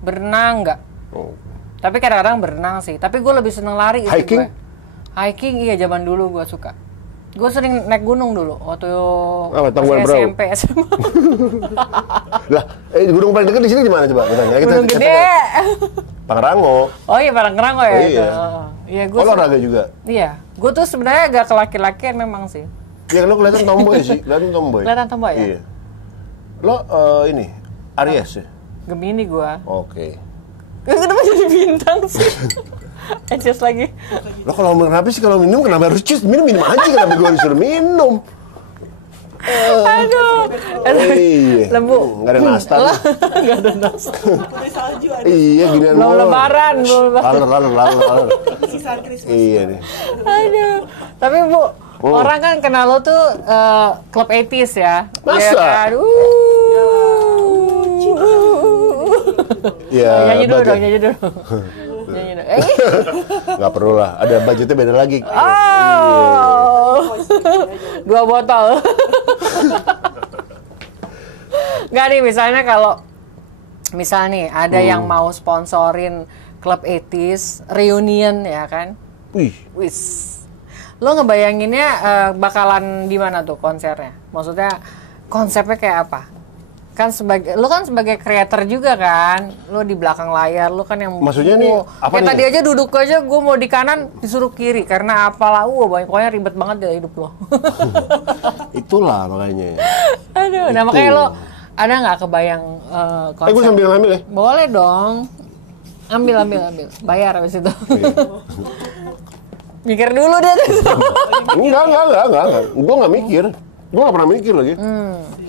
Berenang enggak. Oh. Tapi kadang-kadang berenang sih. Tapi gue lebih seneng lari sih Hiking? gue. Hiking iya zaman dulu gue suka. Gue sering naik gunung dulu waktu Tangkuban Perahu? SMP SMA. Lah, gunung paling dekat di sini di mana coba? Kita Gunung gede. Pangrango. Oh iya Parangkerangko ya Oh, itu. iya. Iya gue. Olahraga juga. Iya, gue tuh sebenarnya agak ke laki-lakian memang sih. Ya lo kelihatan tomboy sih, kelihatan tomboy. Kelihatan tomboy ya? Iya. Lo ini Aries ya? Gemini gue. Oke. Kenapa jadi bintang sih? Anjir lagi. Lo kalau kenapa sih kalau minum kenapa harus cus? Minum aja kenapa gue disuruh minum? Aduh. Iya. Lembu. Nggak ada nastar. Nggak ada nastar. Udah salju ada Iya ginian Belum mulu. lebaran, belum lebaran. Laler. sisaan Christmas. Iya nih. Aduh. Tapi Bu, orang kan kenal lo tuh klub 80s ya. Masa? Iya kan? Iya. Nyanyi dulu budget. dong, nyanyi dulu. Nyanyi dulu. Nggak perlu lah, ada budgetnya beda lagi. Oh. 2 botol. Nggak nih, misalnya kalau misalnya nih ada yang mau sponsorin klub 80s reunion ya kan? Wih, Wis. Lo ngebayanginnya bakalan di mana tuh konsernya? Maksudnya konsepnya kayak apa? Lo kan sebagai creator juga kan, lo di belakang layar, lo kan yang Maksudnya nih, apa kayak nih? tadi aja duduk aja, gue mau di kanan disuruh kiri karena apalah, pokoknya ribet banget ya hidup lo. itulah makanya. Aduh, nah makanya lo ada nggak kebayang konsep? Gue sambil ngambil ya. Boleh dong, ambil, bayar abis itu. Iya. Mikir dulu deh. Enggak. Gue nggak mikir. Gue nggak pernah mikir lagi.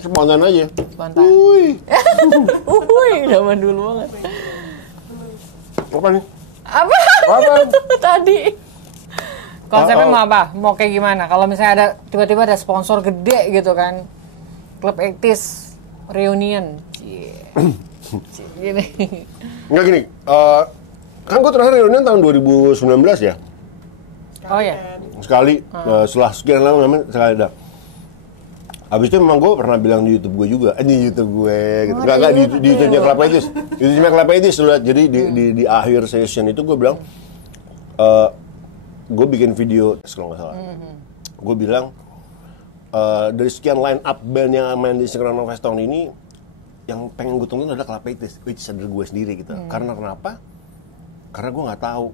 Spontan aja. Spontan. Wih. Zaman dulu banget. Apa nih? Apa? Tadi. Konsepnya mau apa? Mau kayak gimana? Kalau misalnya ada tiba-tiba ada sponsor gede gitu kan, klub 80s reunion. Gini. Enggak gini. Kan gue terakhir reunian tahun 2019 ya. Oh ya. Sekali. Setelah sekian lama memang sekali dah. Habis itu memang gue pernah bilang di YouTube gue juga, di YouTube gue gitu. Enggak di YouTube-nya Club 80s. Di YouTube-nya Club 80s dulu. Jadi di akhir session itu gue bilang gue bikin video kalau nggak salah. Gue bilang dari sekian line up band yang main di Synchrono Fest tahun ini yang pengen gue tonton adalah Club 80s, which adalah gue sendiri gitu. Karena kenapa? Karena gue nggak tahu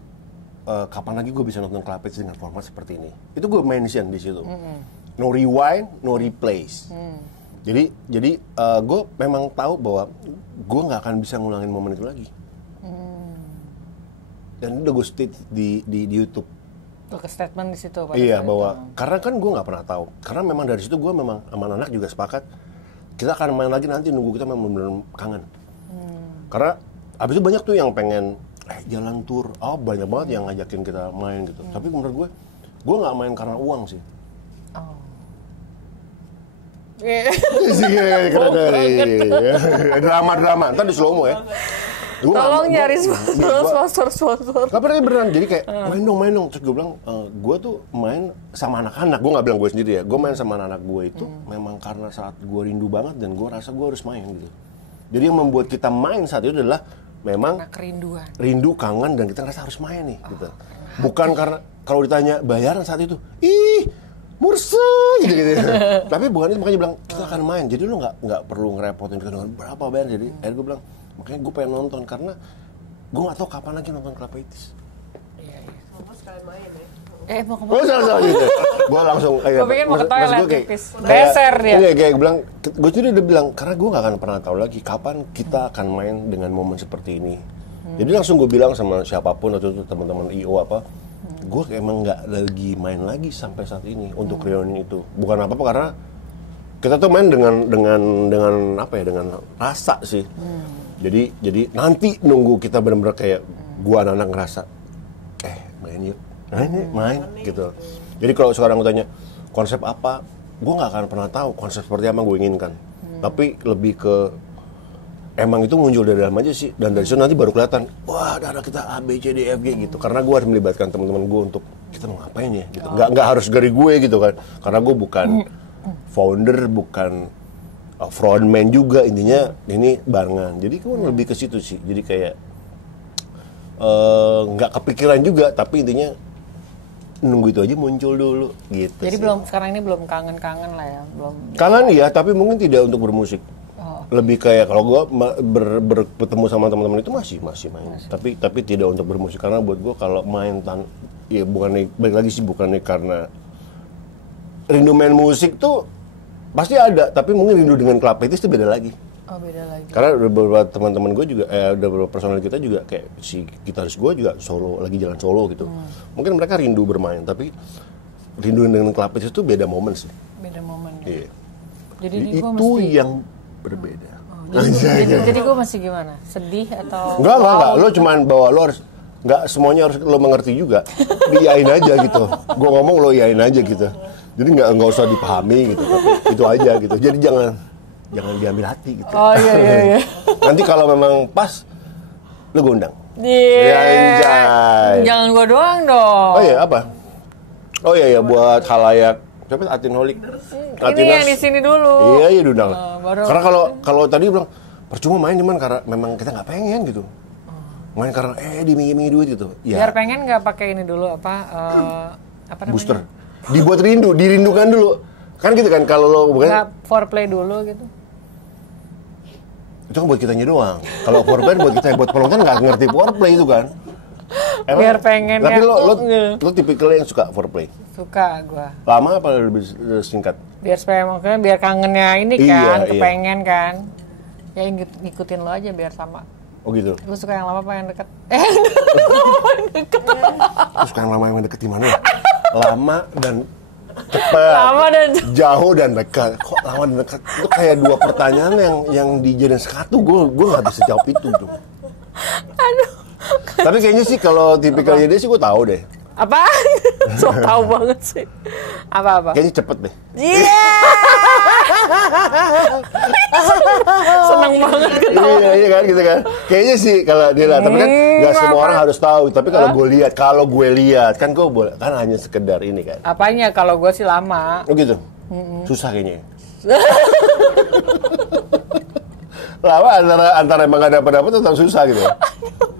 kapan lagi gue bisa nonton Club 80s dengan format seperti ini. Itu gue mention di situ. No rewind, no replays. Jadi gue memang tahu bahwa gue nggak akan bisa ngulangin momen itu lagi. Dan udah gue state di YouTube. Tuh ke statement di situ. Iya bahwa karena kan gue nggak pernah tahu. Karena memang dari situ gue memang sama anak juga sepakat kita akan main lagi nanti nunggu kita memang benar-benar kangen. Karena abis itu banyak tuh yang pengen jalan tour. Oh banyak banget yang ngajakin kita main gitu. Tapi menurut gue nggak main karena uang sih. Drama, ntar di slow mo ya. Tolong nyari sponsor. Gak pernah beneran, jadi kayak main dong. Terus gue bilang, gue tuh main sama anak-anak. Gue gak bilang gue sendiri ya, gue main sama anak-anak gue itu memang karena saat gue rindu banget dan gue rasa gue harus main gitu. Jadi yang membuat kita main saat itu adalah memang Karena kerinduan. rindu, kangen, dan kita ngerasa harus main nih gitu. Bukan karena kalau ditanya bayaran saat itu, ih mursa gitu. Tapi bukan itu, makanya bilang kita akan main. Jadi lu nggak perlu ngerepotin kita dengan berapa bayar. Jadi akhirnya gue bilang, makanya gue pengen nonton karena gue nggak tahu kapan lagi nonton Club 80s. Iya. Kamu sekalian main ya. Mau Oh salah gitu. Gue langsung kayak. Gue pikir mau ke maksud toilet gue pipis. Beser dia. Iya kayak gue bilang, gue jadi udah bilang karena gue nggak akan pernah tahu lagi kapan kita akan main dengan momen seperti ini. Jadi langsung gue bilang sama siapapun atau teman-teman IO apa, gue emang nggak lagi main lagi sampai saat ini untuk reuni itu. Bukan apa-apa karena kita tuh main dengan apa ya, dengan rasa sih. Jadi nanti nunggu kita benar-benar kayak gua anak-anak ngerasa main yuk. Main gitu. Jadi kalau sekarang gue tanya konsep apa, gue nggak akan pernah tahu konsep seperti apa gue inginkan. Tapi lebih ke emang itu muncul dari dalam aja sih, dan dari situ nanti baru kelihatan, wah ada kita A B C D F G gitu. Karena gue harus melibatkan teman-teman gue untuk kita mau ngapain ya gitu. Nggak harus dari gue gitu kan. Karena gue bukan founder, bukan frontman juga, intinya ini barengan. Jadi gue lebih ke situ sih. Jadi kayak nggak kepikiran juga, tapi intinya nunggu itu aja muncul dulu gitu. Jadi sih. sekarang ini belum kangen-kangen lah ya, belum. Kangen ya, tapi mungkin tidak untuk bermusik. Lebih kayak kalau gue bertemu sama teman-teman itu masih main. Tapi tidak untuk bermusik, karena buat gue kalau main ya bukan balik lagi sih, bukannya karena rindu main musik tuh pasti ada, tapi mungkin rindu dengan Club 80s itu beda lagi. Oh beda lagi. Karena beberapa teman-teman gue juga, beberapa personal kita juga kayak si gitaris gue juga lagi jalan solo gitu. Mungkin mereka rindu bermain, tapi rindu dengan Club 80s itu beda momen sih. Beda momen. Iya. Jadi ini Itu gue mesti. yang berbeda. Jadi gue masih gimana? Sedih atau? Enggak. Lo cuman bawa, lo harus, enggak semuanya harus lo mengerti juga. Diyain aja gitu. Gue ngomong lo yain aja gitu. Jadi enggak usah dipahami gitu. Tapi itu aja gitu. Jadi jangan diambil hati gitu. Oh iya. Nanti kalau memang pas, lo gue undang. Iya. Ya, anjay. Jangan gue doang dong. Oh iya, apa? Oh iya, buat khalayak. Coba Atin Holik. Ini yang di sini dulu. Iya diundang. Baru. Karena kalau tadi bilang percuma main, cuman karena memang kita nggak pengen gitu. Main karena dimingi-mingi duit gitu. Ya. Biar pengen nggak pakai ini dulu apa namanya? Booster. Dibuat dirindukan dulu. Kan gitu kan kalau lo bukan. Nggak foreplay dulu gitu. Itu kan buat kitanya doang. Kalau foreplay buat penonton nggak ngerti foreplay itu kan. Biar pengen tapi ya. lo tipikalnya yang suka foreplay. Suka gue. Lama apa lebih singkat? Biar supaya makanya biar kangennya ini kan, Iya. kepengen kan. Ya ngikutin lo aja biar sama. Oh gitu. Lu suka yang lama apa yang dekat? Terus suka yang lama yang deket di mana ya? Lama dan cepat. Lama dan jauh dan dekat. Kok lama dan dekat? Itu kayak dua pertanyaan yang dijadiin sekatu. Gue nggak bisa jawab itu tuh. Aduh. Tapi kayaknya sih kalau tipikalnya dia sih gue tahu deh. Apa? So tau banget sih. Apa? Kayaknya cepet deh. Iya. Seneng banget ketawa. Iya kan gitu kan. Kayaknya sih kalau dia lah. Tapi kan nggak semua orang harus tahu. Tapi kalau gue lihat kan gue boleh kan hanya sekedar ini kan. Apanya kalau gue sih lama. Oh gitu. Susah kayaknya. Lama antara emang gak ada pendapat tetap susah gitu.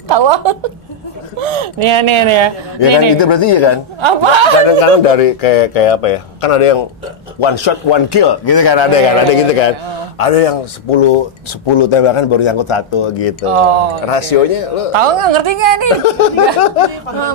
Tawa. Nih ya. Ya kan itu berarti ya kan. Apa? Kadang-kadang dari kayak apa ya? Kan ada yang one shot one kill gitu kan, ada gitu kan. Ada yang 10 tembakan baru nyangkut satu gitu. Oh, rasionya lo tahu nggak, ngerti nggak nih?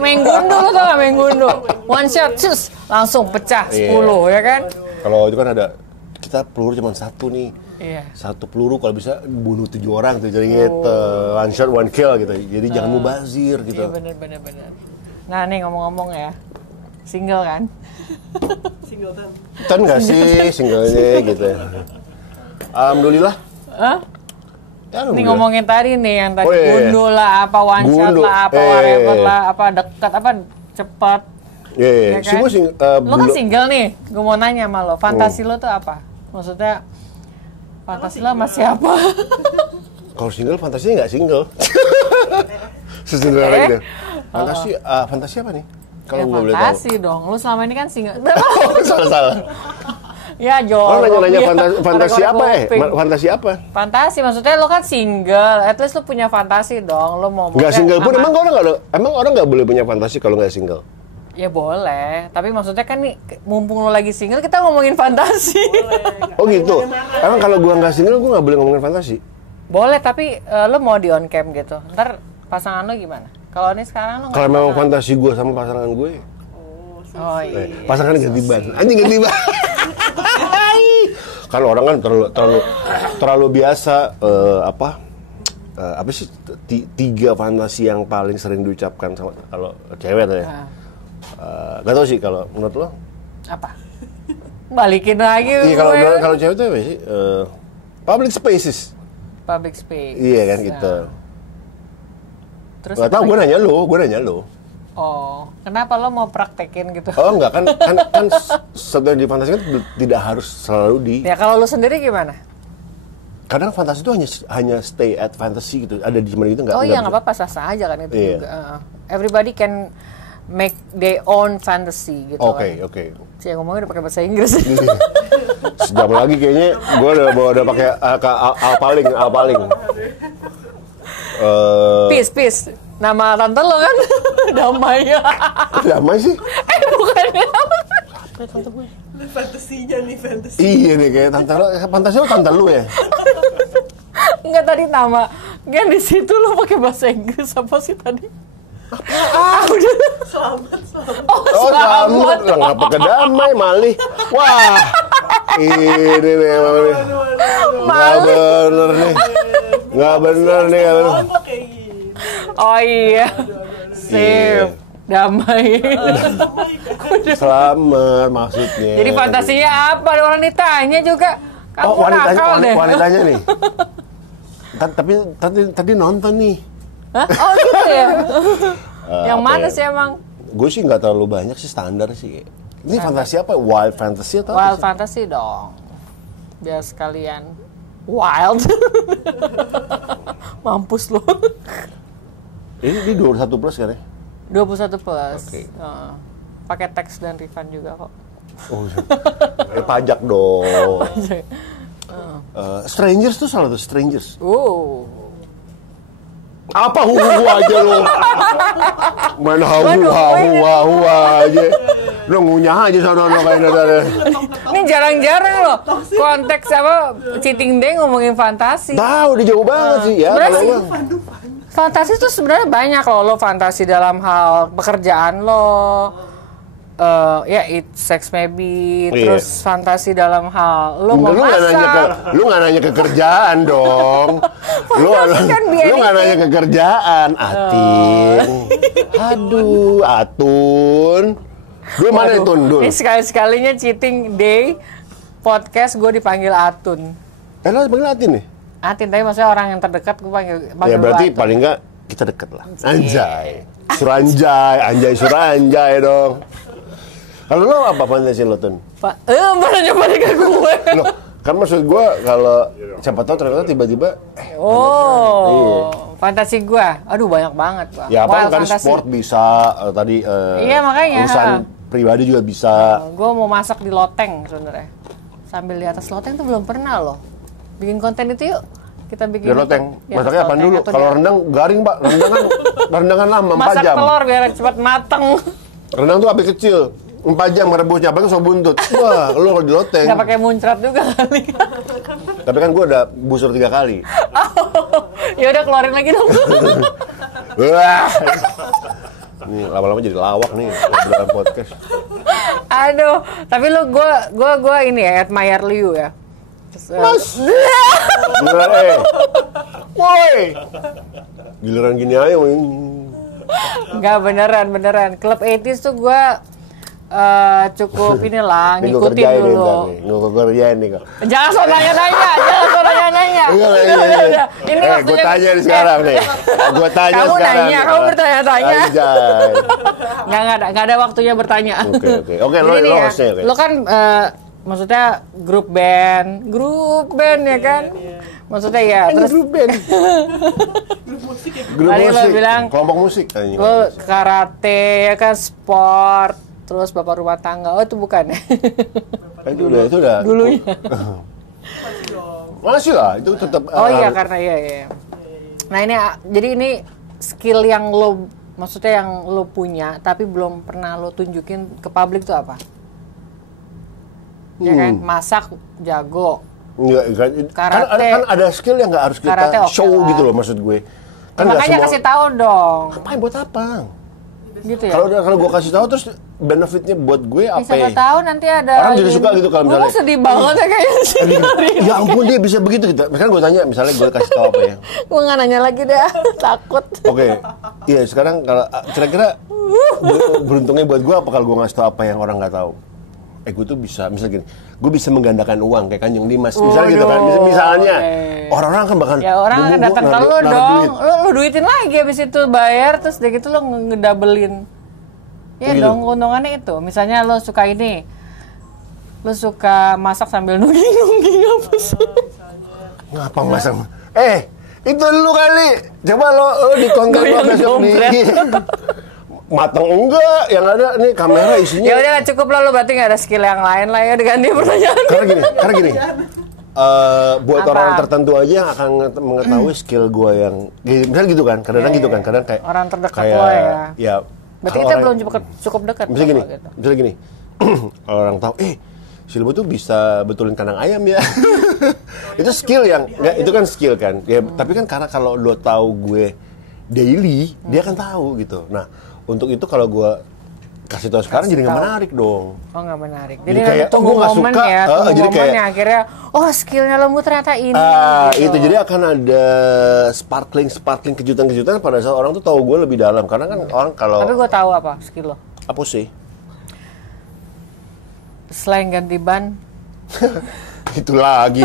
Main gundu lo tau nggak, main gundu. One shot cus langsung pecah 10 ya kan? Kalau itu kan ada kita peluru cuma satu nih. Iya. Satu peluru kalau bisa bunuh 7 orang tuh, jadi gitu. One shot one kill gitu. Jadi jangan mubazir gitu. Iya benar. Nah nih ngomong-ngomong ya, single kan? Singleton. Kan nggak sih singlenya gitu. Alhamdulillah. Hah? Ya, Nih ngomongin tadi nih yang tadi iya. gundu lah, apa one shot lah, apa whatever lah, apa dekat, apa cepat. Iya. Ya Si kan? gue Lo kan single nih, gue mau nanya sama lo, fantasi lo tuh apa? Maksudnya fantasi lo sama siapa? kalau single fantasinya nggak single. Sesederhana gitu. Fantasi apa nih? Kalau Ya gue boleh tahu. fantasi dong, lo selama ini kan single. Salah. Ya jorok. Lo nanya ya. fantasi apa Kuping. Fantasi apa? Fantasi, maksudnya lo kan single, at least lo punya fantasi dong. Lo mau Nggak single pun, sama- emang orang nggak boleh punya fantasi kalau nggak single? Ya boleh, tapi maksudnya kan nih, mumpung lo lagi single, kita ngomongin fantasi. Oh gitu? Emang kalau gua nggak single, gua nggak boleh ngomongin fantasi? Boleh, tapi lo mau di on cam gitu. Ntar pasangan lo gimana? Kalau ini sekarang lo nggak Kalau ada memang pasangan. fantasi gua sama pasangan gue, Oh iya. pasangan ganti ban, anjing ganti ban. Kan orang kan terlalu biasa apa sih tiga fantasi yang paling sering diucapkan sama kalau cewek tuh ya. Gak tau sih kalau menurut lo. Apa? Balikin lagi Iya gue. kalau cewek tuh apa sih? Public spaces. Public space. Iya kan gitu. Terus Gak tau, gue nanya lo. Oh, kenapa lo mau praktekin gitu? Oh enggak kan setelah difantasikan tidak harus selalu di. Ya kalau lo sendiri gimana? Kadang fantasi itu hanya stay at fantasy gitu. Ada di mana gitu nggak? Oh iya, nggak apa-apa, sah-sah aja kan itu Iya. juga. Everybody can make their own fantasy gitu Oke. kan. Saya ngomongnya udah pakai bahasa Inggris. Sejam lagi kayaknya gue udah pakai alpaling. Peace. Nama tante lo kan? Damai. Kok damai sih? Bukannya. Fantasinya nih, fantasi. Iya nih kayak tante lo. Fantasi lo tante lu ya? Enggak, tadi nama. Kan di situ lo pakai bahasa Inggris apa sih tadi? Udah. Selamat. Oh, Oh selamat. Lah nggak pakai damai malih. Wah. Ini nih emang nih. Nggak bener nih. Kok kayak gini? Oh iya. Sip. Damai. Selamat maksudnya. Jadi fantasinya apa? Ada orang ditanya juga. Kamu nakal deh. Wanitanya nih. Tadi nonton nih. Hah? Oh gitu ya? Yang apa mana ya? sih emang? Gue sih nggak terlalu banyak sih, standar sih. Ini fantasi apa? Wild fantasy atau Wild apa sih? fantasy dong. Biar sekalian wild. Mampus lo. Ini 21 plus kan ya? 21 plus. Oke. Pakai tax dan refund juga kok. Oh, pajak dong. Strangers tuh salah tuh, strangers. Apa hu aja lo? Main hahu aja. Lo ngunyah aja sana lo kayak ada. Ini jarang-jarang loh konteks apa cheating day ngomongin fantasi. Tahu dia jauh banget sih ya. Sebenarnya Kalau sih, gua- fantasi tuh sebenarnya banyak loh. Lo fantasi dalam hal pekerjaan lo. Ya sex maybe. Iya. Terus fantasi dalam hal lo mau Lu nggak nanya ke kerjaan dong. Fantasi kan be Lu nggak nanya anything. ke kerjaan, Atin. Aduh, Atun. Dul mana Waduh, Tun, Dul? ini sekali-sekalinya cheating day podcast gue dipanggil Atun. Lo panggil Atin nih? Atin, tapi maksudnya orang yang terdekat gue panggil Ya lu berarti Atun. paling nggak kita deket lah. Anjay. Suranjay dong. Kalau lo apa fantasi lo, Tun? Mana nyoba ke gue? Loh, kan maksud gue kalau siapa tahu ternyata tiba-tiba Fantasi gue, aduh banyak banget Bang. ya apa Wild tadi fantasi. sport bisa, tadi Iya, makanya. urusan pribadi juga bisa. Gue mau masak di loteng sebenarnya. Sambil di atas loteng tuh belum pernah loh. Bikin konten itu yuk. Kita bikin Di loteng, di atas masaknya apa loteng dulu? atau Kalau di- rendang garing, Pak. Rendangan lama 4 masak jam. telur biar cepat mateng. Rendang tuh api kecil. 4 jam merebusnya, apalagi sop buntut. Wah, lu kalau di loteng. Nggak pakai muncrat juga kali. Tapi kan gua udah busur 3 kali. Ya udah keluarin lagi dong. Wah. Nih, lama-lama jadi lawak nih dalam podcast. Aduh, tapi lu gua ini ya admire Liu ya. Terus, Mas. Giliran woi. Giliran gini aja. Nggak beneran. Klub 80s tuh gua cukup inilah Ini gua ngikutin kerjain nih, dulu. ntar nih. Gua kerjain nih kok. Jangan so nanya-nanya. Iya. Udah. Ini Gue waktunya. tanya nih sekarang nih. Gue tanya Kamu sekarang. nanya, nih. kamu bertanya-tanya. Anjay. Nggak ada waktunya bertanya. Oke, lo Jadi nih ya, hostnya, oke. lo kan maksudnya grup band ya kan? Maksudnya ya, terus grup band. Grup Tadi lo musik. bilang, Kelompok musik. lo karate ya kan, sport, terus bapak rumah tangga. Oh itu bukan ya? Itu udah. Dulunya. Masih dong. Masih lah, itu tetap. Oh iya, karena iya. Nah ini, jadi ini skill yang lo, maksudnya yang lo punya, tapi belum pernah lo tunjukin ke publik tuh apa? Ya kan, masak jago. Enggak, Karate. kan ada skill yang nggak harus kita Karate oke show lah. gitu loh maksud gue. Kan nggak Makanya semua- kasih tahu dong, Ngapain buat apa? gitu ya. Kalau gue kasih tahu terus benefitnya buat gue apa? Siapa tahu nanti ada Orang jadi suka gitu kalau misalnya. Gue sedih banget ya kayaknya sih. Ya ampun dia bisa begitu kita. Misalnya gue tanya, misalnya gue kasih tahu apa ya? Gue nggak nanya lagi deh, takut. Oke, iya sekarang kalau kira-kira beruntungnya buat gue apa kalau gue ngasih tahu apa yang orang nggak tahu? Gue tuh bisa, misalnya gini, gue bisa menggandakan uang kayak Kanjeng Dimas, misalnya gitu kan, misalnya orang-orang kan bakal Ya orang akan datang ke lo dong, lo duitin lagi habis itu bayar, terus dari gitu lo ngedabelin. Ya Gitu. dong, keuntungannya itu. Misalnya lo suka ini, lo suka masak sambil nungging apa sih? Ngapa masak? Itu lu kali, coba lo di konten lo Goyang besok dompet. nih. Mateng enggak, yang ada nih kamera isinya. Ya udah cukup lo berarti nggak ada skill yang lain lah ya, diganti pertanyaan. Karena gini, buat Apa? orang tertentu aja yang akan mengetahui skill gue yang, misalnya gitu kan, kadang-kadang gitu kan, kadang kayak Orang terdekat kayak, lo ya. Ya. Berarti kalau kita orang- belum cukup dekat. Misalnya gini, kalau gitu. misalnya gini, kalau orang tahu, si Lebo tuh bisa betulin kandang ayam ya. Itu skill yang, nggak, itu kan skill kan. Ya, tapi kan karena kalau lo tahu gue daily, dia akan tahu gitu. Nah, untuk itu kalau gue kasih tahu sekarang jadi nggak tahu. menarik dong. Oh nggak menarik. Jadi Jadi kayak, nanti tunggu oh, gua nggak momen suka. ya, tunggu Jadi momen kayak- yang akhirnya, oh skillnya Lembu ternyata ini. gitu. Itu jadi akan ada sparkling kejutan-kejutan pada saat orang tuh tahu gue lebih dalam. Karena kan orang kalau Tapi gue tahu apa skill lo. apa sih? Selain ganti ban, Itu lagi.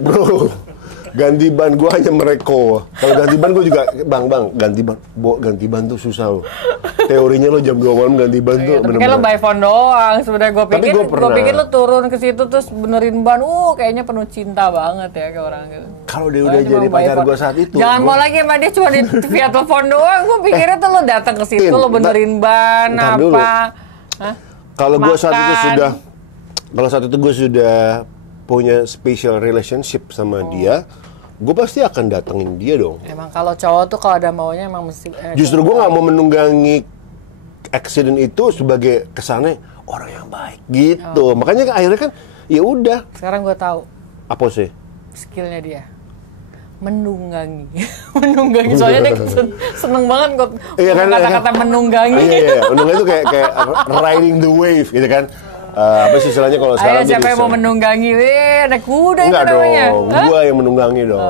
Bro, ganti ban gue hanya mereko. Kalau ganti ban gue juga, bang ganti ban tuh susah loh. Teorinya lo jam 2 malam ganti ban tuh tapi kan lo by phone doang. Sebenarnya gue Tapi pikir, gua pernah. lo turun ke situ terus benerin ban. Kayaknya penuh cinta banget ya ke orang gitu. Kalau dia Oh, udah cuma jadi by pacar phone. gue saat itu. Jangan mau lagi sama dia cuma via telepon doang. Gue pikirnya tuh lo datang ke situ, Tin, lo benerin ban ntar dulu. apa. Hah? Kalau gue saat itu Makan. sudah punya special relationship sama dia, gue pasti akan datengin dia dong. Emang kalau cowok tuh kalau ada maunya emang mesti. Justru gue nggak mau menunggangi accident itu sebagai kesannya orang yang baik gitu. Makanya akhirnya kan ya udah. Sekarang gue tahu Apa sih? skillnya dia menunggangi. Menunggangi soalnya dia seneng banget kok Iya kan, kata-kata menunggangi. Iya. Menunggangi itu kayak riding the wave gitu kan. Apa sih istilahnya kalau Ayo sekarang siapa yang mau menunggangi? Naik kuda itu Enggak namanya. dong, Hah? gua yang menunggangi dong.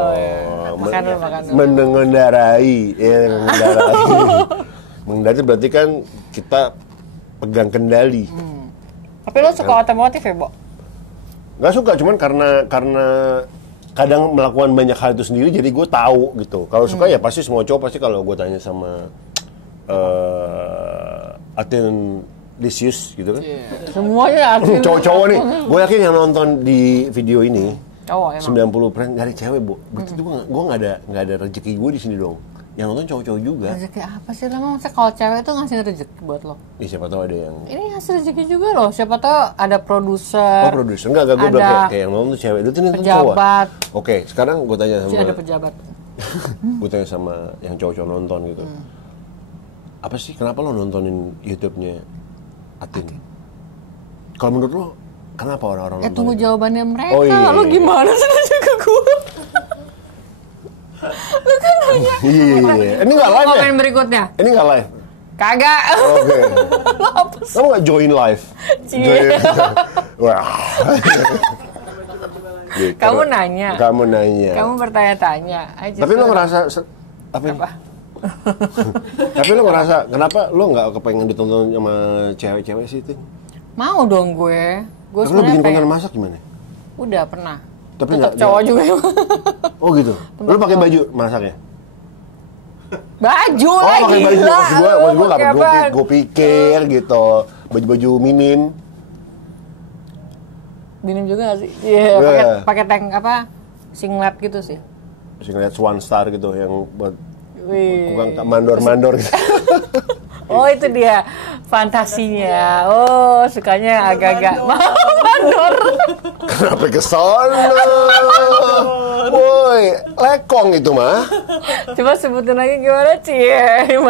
Makan dulu, makan dulu. Mengendarai, ya mengendarai. Mengendarai berarti kan kita pegang kendali. Tapi lo suka otomotif ya, Bo? Nggak suka, cuman karena kadang melakukan banyak hal itu sendiri, jadi gue tahu gitu. Kalau suka ya pasti semua cowok pasti kalau gue tanya sama Atin Lisius gitu kan. Semuanya asli. Cowok-cowok nih, gue yakin yang nonton di video ini Cowok emang. 90% nggak ada cewek, Bu. Berarti tuh gue nggak ada rezeki gue di sini dong. Yang nonton cowok-cowok juga. Rezeki apa sih lo? Maksudnya kalau cewek tuh ngasih rezeki buat lo? Siapa tahu ada yang Ini ngasih rezeki juga loh. Siapa tahu ada produser. produser. Enggak, gue bilang ada kayak yang nonton tuh cewek. Itu nonton cowok. pejabat. Oke, sekarang gue tanya sama Ada pejabat. gue tanya sama yang cowok-cowok nonton gitu. Apa sih kenapa lo nontonin YouTube-nya Atin? Kalau menurut lo kenapa orang-orang nonton? Tunggu itu? jawabannya mereka. Oh, iya. Lo gimana sih nanya ke gue? Lo kan nanya. Iya. Ini nggak live ya? Komen berikutnya. Ini nggak live. Kagak. Oke. Lo apa sih? Kamu nggak join live? Cie. Wah. Gitu. Kamu nanya. Kamu nanya. Kamu bertanya-tanya. Tapi lo ngerasa apa? Ini? Tapi lo ngerasa kenapa lo nggak kepengen ditonton sama cewek-cewek sih itu? Mau dong gue. Gue Tapi lo bikin sebenarnya konten pengen. masak gimana? Udah pernah. Tapi Tetap nggak- cowok juga. Oh gitu. Lo pakai baju masaknya? Baju Oh lah pakai baju. gila. Maksud gue Lo nggak pakai gue apaan? pikir gitu baju-baju minim. Minim juga gak sih? Iya, Iya. pakai tank apa? Singlet gitu sih. Terus ngeliat Swan Star gitu yang buat Wih. bukan mandor-mandor gitu. Oh itu dia fantasinya. Oh sukanya agak-agak mandor. Kenapa ke sono? Woi, lekong itu mah. Coba sebutin lagi gimana Cie?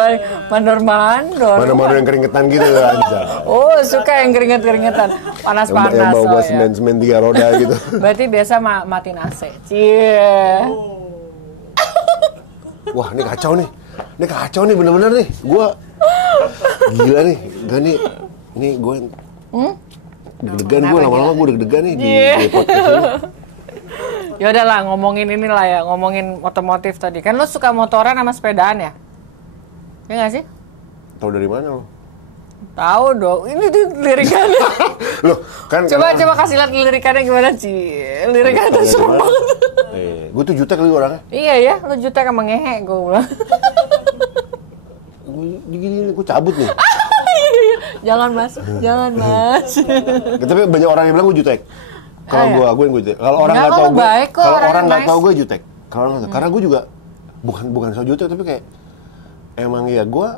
Mandor-mandor. Mana-mana yang keringetan gitu aja. Oh suka yang keringet-keringetan. Panas-panas. Yang bawa oh, ya. semen-semen 3 roda gitu. Berarti biasa matiin AC. Cie. Wah, ini kacau nih. Ini kacau nih bener-bener nih. Gua gila nih. Gak nih. Ini gue deg-degan gue lama-lama gue deg-degan nih di podcast ini. Ya udahlah ngomongin inilah ya, ngomongin otomotif tadi. Kan lo suka motoran sama sepedaan ya? Ya nggak sih? Tahu dari mana lo? Tahu dong. Ini tuh lirikannya. Loh, kan coba kasih lihat lirikannya gimana sih? Lirikannya tuh serem banget. Gue tuh jutek lagi orangnya. Iya ya, lo jutek sama ngehe gue bilang. Gue cabut nih. Jangan mas. Tapi banyak orang yang bilang gue jutek. Kalau gue jutek. Kalau orang Enggak, nggak tahu gue, baik kok, kalau orangnya orang nggak nice. tahu gue jutek. Kalau orang nggak tahu, karena gue juga bukan so jutek tapi kayak emang ya gue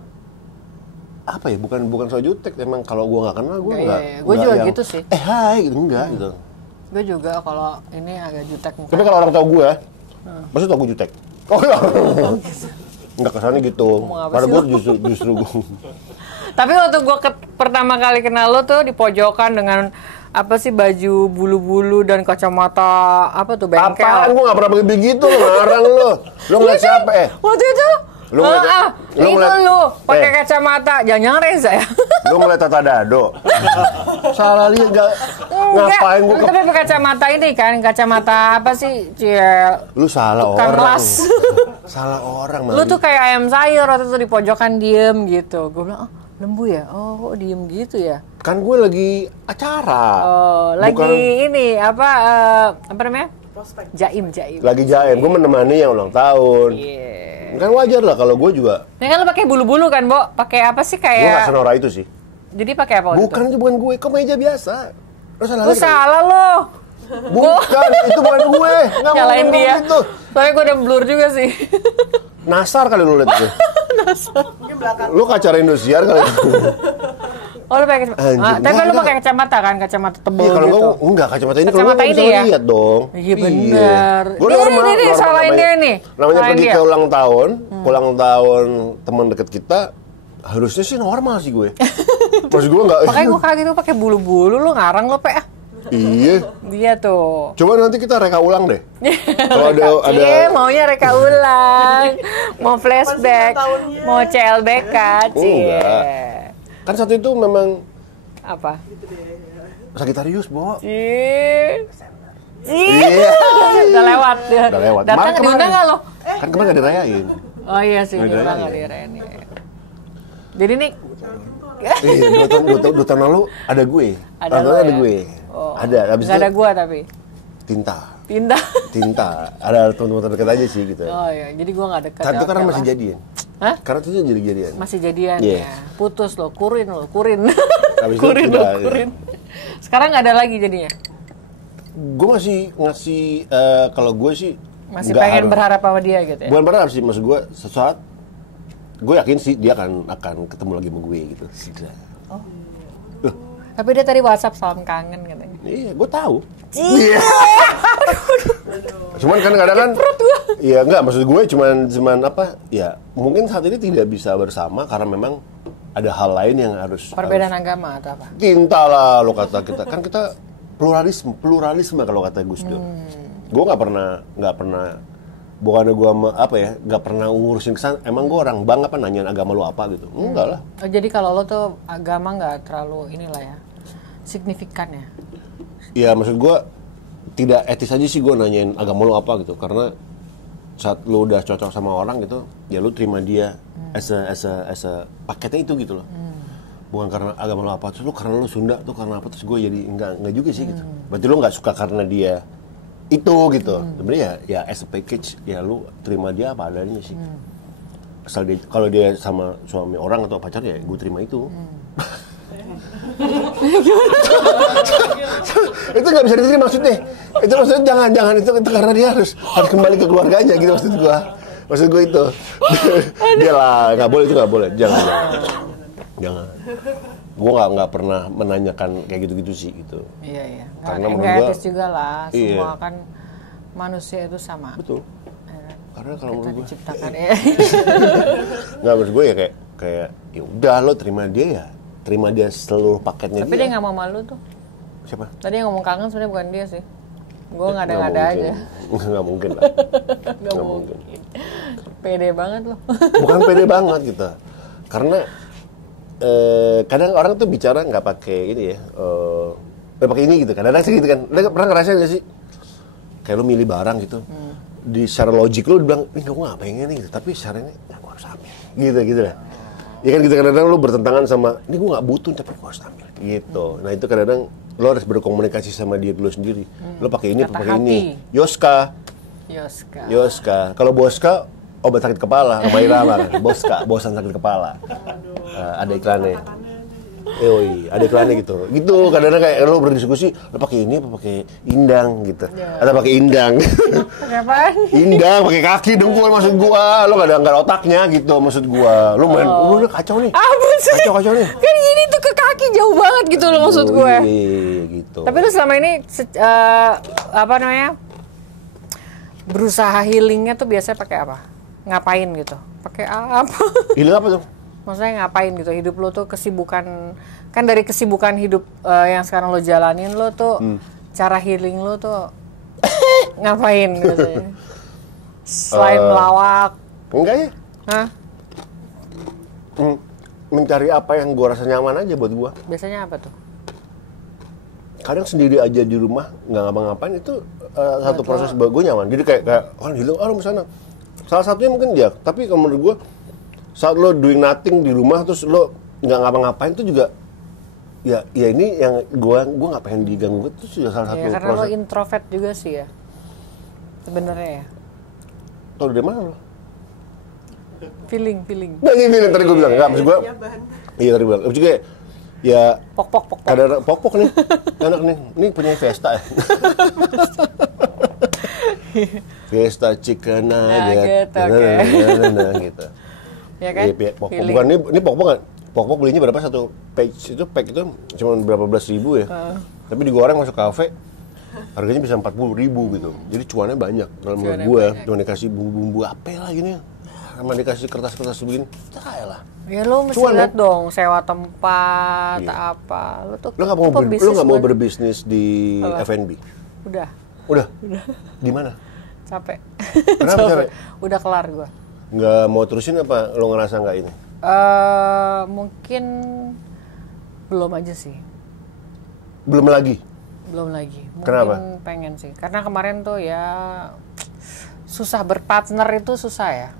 apa ya bukan so jutek. Emang kalau gue nggak kenal gue nggak. Gue juga yang, gitu sih. Hai gitu enggak gitu. Gue juga kalau ini agak jutek muka. Tapi kalau orang tahu gue, pasti tahu gue jutek. Oh iya. Enggak kesannya gitu. Karena gue justru gue. Tapi waktu gue pertama kali kenal lo tuh di pojokan dengan apa sih baju bulu-bulu dan kacamata apa tuh bengkel. Apaan gue nggak pernah pakai begitu lo ngarang lo. Lo ngeliat siapa Waktu itu Lu pakai kacamata. Jangan-jangan Reza ya? Lu ngeliat Tata Dado. Salah lihat enggak. Ngapain gua tapi pakai kacamata ini kan, kacamata apa sih? Ciel. Lu salah Bukan orang. las. Salah orang, Lu tuh kayak ayam sayur waktu itu di pojokan diem gitu. Gue bilang, "Oh, lembu ya? Oh, kok diem gitu ya?" Kan gue lagi acara. Oh, lagi ini apa namanya? Jaim. Lagi jaim. Gue menemani yang ulang tahun. Kan wajar lah kalau gue juga. Ini kan lu pakai bulu-bulu kan, Bo? Pakai apa sih Gue gak kayak? senora itu sih. Jadi pakai apa? Bukan, itu bukan gue. Kemeja biasa. Lu salah Lu lagi. salah lo. Bukan, itu bukan gue. Nggak Nyalain ngomong dia. gitu. Soalnya gue udah blur juga sih. Nasar kali lu liat itu. Mungkin belakang. Lu kacara Indosiar kali. Oh, lu pakai kacamata. Anjing, Tapi kan lu enggak. pakai kacamata kan, kacamata tebel Iya, kalau gitu. enggak kacamata ini kalau Kacamata lu ini bisa ya? lihat dong. Iya benar. Gue Ini salahin dia nih. Namanya Salahin pergi dia. ke ulang tahun teman deket kita, harusnya sih normal sih gue. Maksud gue enggak. Makanya gue kaget tuh pakai bulu-bulu, lu ngarang lo, Pe. Iya. Dia tuh. Coba nanti kita reka ulang deh. Kalau ada Cie, maunya reka ulang. Mau flashback, tahunnya. mau CLBK, Cie. Enggak. Kan saat itu memang Apa? Sagitarius, Bo. Cie. Iya. Udah lewat. Udah lewat. Datang Kemarin- diundang nggak lo? Kan kemarin gak dirayain. Oh iya sih, Nggak diundang dirayain. nggak dirayain. Iya. Jadi nih, Iya, 2 tahun lalu ada gue. Ada Tahun lo lalu ada ya? gue. Oh. Ada, habis nggak itu ada gua tapi. tinta. Tinta. Ada teman-teman terdekat aja sih gitu. Oh iya, jadi gua nggak dekat. Saat itu ya, karena oke masih lah. jadian. Hah? Karena itu jadi jadian. Masih jadian Yes. ya. Putus lo, kurin. Habis itu kurin lo, udah, ya. kurin. Sekarang nggak ada lagi jadinya. Gue masih ngasih kalau gue sih Masih nggak pengen harus. berharap sama dia gitu ya. Bukan berharap sih, maksud gue sesaat gue yakin sih dia akan ketemu lagi sama gue gitu. Tapi dia tadi WhatsApp salam kangen katanya. Iya, gue tahu. Iya. Cuman kan kadang-kadang iya enggak, maksud gue cuman apa? Ya, mungkin saat ini tidak bisa bersama karena memang ada hal lain yang harus Perbedaan agama atau apa? cinta lah lo kata kita. Kan kita pluralisme kalau kata Gus Dur. Gue nggak pernah bukannya gue nggak pernah ngurusin kesan. Emang gue orang bang apa nanyain agama lo apa gitu? Enggak lah. Oh, jadi kalau lo tuh agama nggak terlalu inilah ya, signifikan ya? Ya maksud gue tidak etis aja sih gue nanyain agama lo apa gitu, karena saat lo udah cocok sama orang gitu, ya lo terima dia as a paketnya itu gitu loh. Bukan karena agama lo apa, terus lo karena lo Sunda tuh karena apa, terus gue jadi enggak juga sih gitu. Berarti lo nggak suka karena dia itu gitu. Sebenarnya ya as a package ya lo terima dia apa adanya sih. Asal dia, kalau dia sama suami orang atau pacar ya gue terima itu. Itu nggak bisa diterima maksudnya. Itu maksudnya jangan itu karena dia harus kembali ke keluarganya gitu maksud gue itu. Dia lah nggak boleh, itu nggak boleh, jangan. Jangan. Gue nggak pernah menanyakan kayak gitu-gitu sih gitu. Iya. Karena menurut nggak gua, etis juga lah. iya. Semua kan manusia itu sama. Betul. Ya kan? Karena kalau Kita menurut gue, diciptakan ya. nggak, menurut gue ya kayak ya udah lo terima dia seluruh paketnya. Tapi dia nggak mau malu tuh. Siapa? Tadi yang ngomong kangen sebenarnya bukan dia sih. Gue ngada-ngada aja. Nggak mungkin lah. Nggak mungkin. Pede banget loh. Bukan pede banget gitu. Karena kadang orang tuh bicara nggak pakai ini ya, pakai ini gitu. Kadang-kadang sih gitu kan. Lo pernah ngerasain nggak sih? Kayak lo milih barang gitu. Di secara logik lo bilang, ini gue nggak pengen nih gitu. Tapi secara ini, gue harus ambil. Gitu lah. Ya kan gitu, kadang-kadang lo bertentangan sama, ini gue nggak butuh tapi gue harus ambil. Gitu. Nah itu kadang-kadang lo harus berkomunikasi sama diri lo sendiri. Lo pakai ini, Kata pakai hati. ini. Yoska. Kalau Boska, obat sakit kepala, Rhoma Irama kan. Boska, bosan sakit kepala. Ada iklannya. Ada iklannya gitu. Gitu kadang-kadang kayak lo berdiskusi, lo pakai ini apa pakai indang gitu. Atau pakai indang. Pakai apaan? Indang pakai kaki dengkul maksud gua. Lo nggak ada otaknya gitu maksud gua. Lo main, lo kacau nih. Apa sih? Kacau nih. Kan gini tuh ke kaki jauh banget gitu loh maksud gue. Iya gitu. Tapi lu selama ini apa namanya? Berusaha healingnya tuh biasanya pakai apa? Ngapain gitu? Pakai apa? Healing apa tuh? Maksudnya ngapain gitu? Hidup lo tuh kesibukan, kan dari kesibukan hidup yang sekarang lo jalanin, lo tuh cara healing lo tuh ngapain gitu ya? Selain melawak. Enggak ya. Hah? Mencari apa yang gua rasa nyaman aja buat gua. Biasanya apa tuh? Kadang sendiri aja di rumah nggak ngapa-ngapain itu satu proses buat gue nyaman. Jadi kayak kan hilang lo sana. Salah satunya mungkin dia. Tapi kalau menurut gue saat lo doing nothing di rumah terus lo nggak ngapa-ngapain itu juga ya ini yang gue nggak pengen diganggu itu juga salah satu Ya, karena proses. lo introvert juga sih ya. Sebenarnya ya. Tau dari mana lo? Feeling. Nah ini yang tadi gue bilang nggak maksud gue. Iya, bahan. Iya tadi gue bilang. Maksud gue ya Pok. kadang pok nih anak nih ini punya Vesta ya. Vesta chicken nugget gitu. Ya kan? Iya, pok. Feeling. Bukan ini pok kan? Pok belinya berapa satu pack itu cuma berapa belas ribu ya. Tapi digoreng masuk kafe harganya bisa 40.000 gitu. Jadi cuannya banyak. Kalau menurut Cuannya gue banyak. cuma dikasih bumbu-bumbu apa lah gini. Sama dikasih kertas-kertas begini. Cahaya lah. Ya lo mesti Cuan, lihat dong, sewa tempat, Iya. apa. Lo tuh Lo nggak mau pebisnis berbisnis di Apa? F&B? Udah, Di mana? capek. Kenapa capek? Udah kelar gua. Nggak mau terusin apa? Lo ngerasa nggak ini? Mungkin belum aja sih. Belum lagi. Mungkin Kenapa? pengen sih. Karena kemarin tuh ya susah berpartner itu susah ya.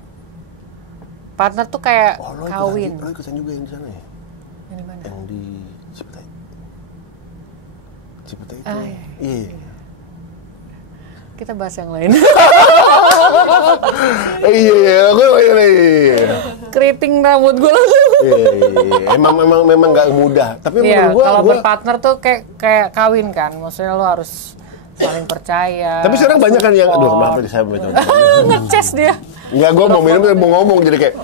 Partner tuh kayak kawin. Lo ikutan juga yang di sana ya? Yang di mana? Yang di Cipetai. Cipetai itu. Iya. Kita bahas yang lain. Iya. Keriting rambut gue langsung. Iya. Memang nggak mudah. Tapi Iya, menurut kalau gua berpartner tuh kayak kawin kan. Maksudnya lo harus saling percaya. tapi sekarang banyak kan yang, aduh support. maaf tadi saya belum Ngeces dia. Enggak, gue mau minum, mau ngomong jadi kayak.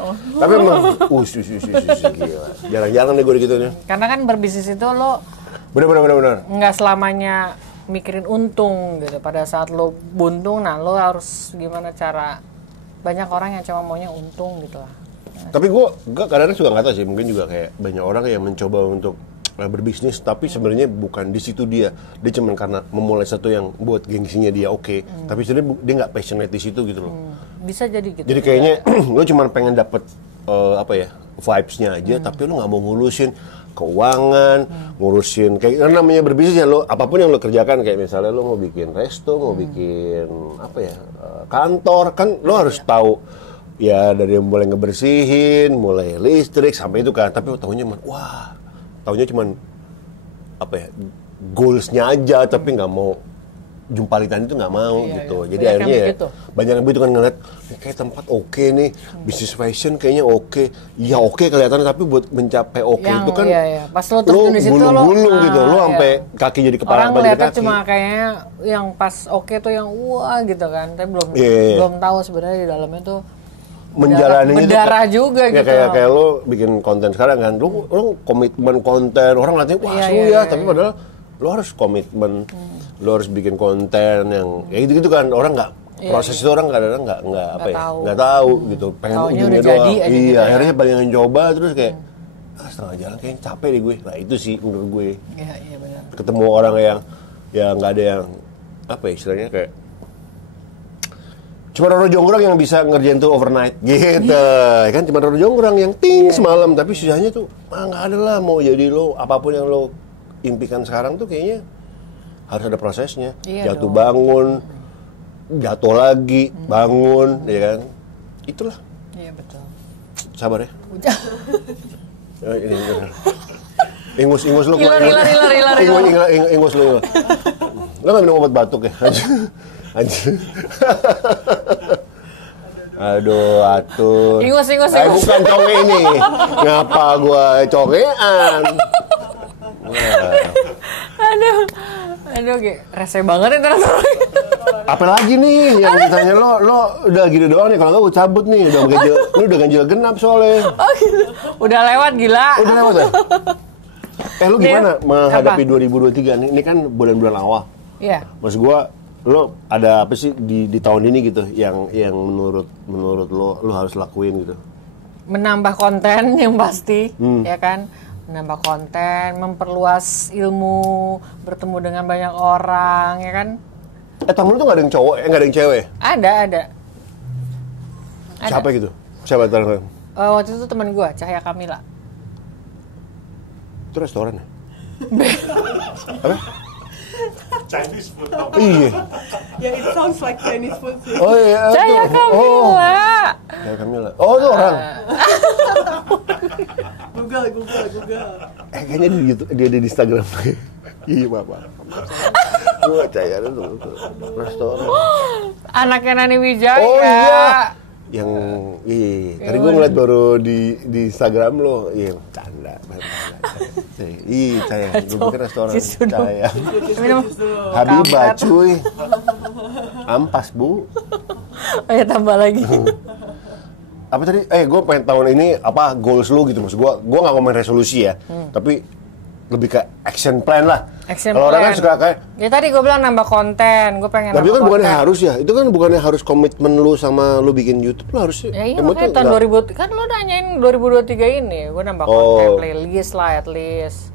Tapi emang, gila. Jarang-jarang deh gue gitu nih. Karena kan berbisnis itu lo Bener. nggak selamanya mikirin untung gitu. Pada saat lo buntung, nah lo harus gimana cara. Banyak orang yang cuma maunya untung gitu lah. Tapi gue kadang-kadang juga nggak tahu sih, mungkin juga kayak banyak orang yang mencoba untuk berbisnis, tapi sebenarnya bukan di situ dia cuma karena memulai satu yang buat gengsinya dia oke. Tapi sebenarnya dia nggak passionate di situ gitu loh. Bisa jadi gitu. Jadi kayaknya lo cuma pengen dapet vibes-nya aja, tapi lo nggak mau ngurusin keuangan, ngurusin kayak namanya berbisnis ya lo apapun yang lo kerjakan, kayak misalnya lo mau bikin resto, mau bikin kantor, kan lo harus tahu ya dari mulai ngebersihin, mulai listrik sampai itu kan. Tapi lo tahunya cuman goalsnya aja, tapi nggak mau jumpalitan itu nggak mau gitu. Jadi banyak akhirnya yang ya begitu. banyak yang begitu kan ngeliat kayak tempat oke nih, bisnis fashion kayaknya oke. Ya oke kelihatan, tapi buat mencapai oke Yang, itu kan iya. Pas lo terjun di situ gulung-gulung gitu. Lo iya. sampai kaki jadi kepala, Orang kepala jadi ngeliatnya kaki. cuma kayaknya yang pas oke tuh yang wah gitu kan. Tapi Iya. belum tahu sebenarnya di dalamnya tuh menjalaninya tuh berdarah juga ya, gitu. kayak lo bikin konten sekarang kan, lo komitmen konten, orang ngeliatnya wah seru ya, tapi padahal lo harus komitmen, lo harus bikin konten yang ya gitu kan, orang nggak proses itu orang kadang nggak tahu gitu, pengen Taunya ujungnya udah jadi doang, aja iya gitu ya. akhirnya pengen coba terus kayak setengah jalan kayaknya capek deh gue, nah itu sih menurut gue Iya benar. ketemu orang yang nggak ada yang apa ya istilahnya kayak cuma Roro Jonggrang yang bisa ngerjain tuh overnight gitu kan, cuma Roro Jonggrang yang ting semalam, tapi susahnya tuh nggak ada lah, mau jadi lo apapun yang lo impikan sekarang tuh kayaknya harus ada prosesnya, jatuh bangun, jatuh lagi, bangun, ya kan, itulah. Iya betul. Sabar ya. Ini ingus lu. Hilar. Ingus lu. Lo nggak minum obat batuk ya? Anjir. Aduh, atuh. Ingus. Bukan conge ini. Ngapa gua congean? Aduh, kayak rese banget ya ternyata. Apa lagi nih yang ditanya lo udah gini doang nih, kalau nggak gue cabut nih, lu udah ganjil genap soalnya. Oh gitu. Udah lewat gila. Udah lewat ya? Lu gimana menghadapi 2023 nih? Ini kan bulan-bulan awal. Iya. Maksud gua, lo ada apa sih di tahun ini gitu yang menurut lo harus lakuin gitu? Menambah konten yang pasti, ya kan? Menambah konten, memperluas ilmu, bertemu dengan banyak orang, ya kan? Temen lu tuh gak ada yang cowok, gak ada yang cewek? Ada. Siapa gitu? Siapa temen? Waktu itu teman gue, Cahaya Kamila. Itu restoran ya? Apa? Chinese food. Iya. Yeah, it sounds like Chinese food sih. Oh iya. Cahaya Kamila. Cahaya Kamila. Oh itu orang. Google. Kayaknya dia ada di Instagram. Iya bapak. Gue Cahaya itu restoran. Anaknya Nani Wijaya. Oh iya. Yang tadi gue ngeliat baru di Instagram lo, canda. Cahaya, gue pikir restoran Cahaya. Habibah cuy. Ampas bu. Oh ya tambah lagi. Apa tadi? Gue pengen tahun ini apa goals lu gitu, maksud gue nggak ngomongin resolusi ya, tapi lebih ke action plan lah. Kalau orang kan suka kayak ya tadi gue bilang nambah konten, gue pengen tapi nambah kan bukannya konten. harus ya, itu kan bukannya harus komitmen lu sama lu bikin YouTube, lu harus Ya iya makanya tahun 2000, kan lo nanyain 2023 ini, gue nambah konten, playlist lah at least.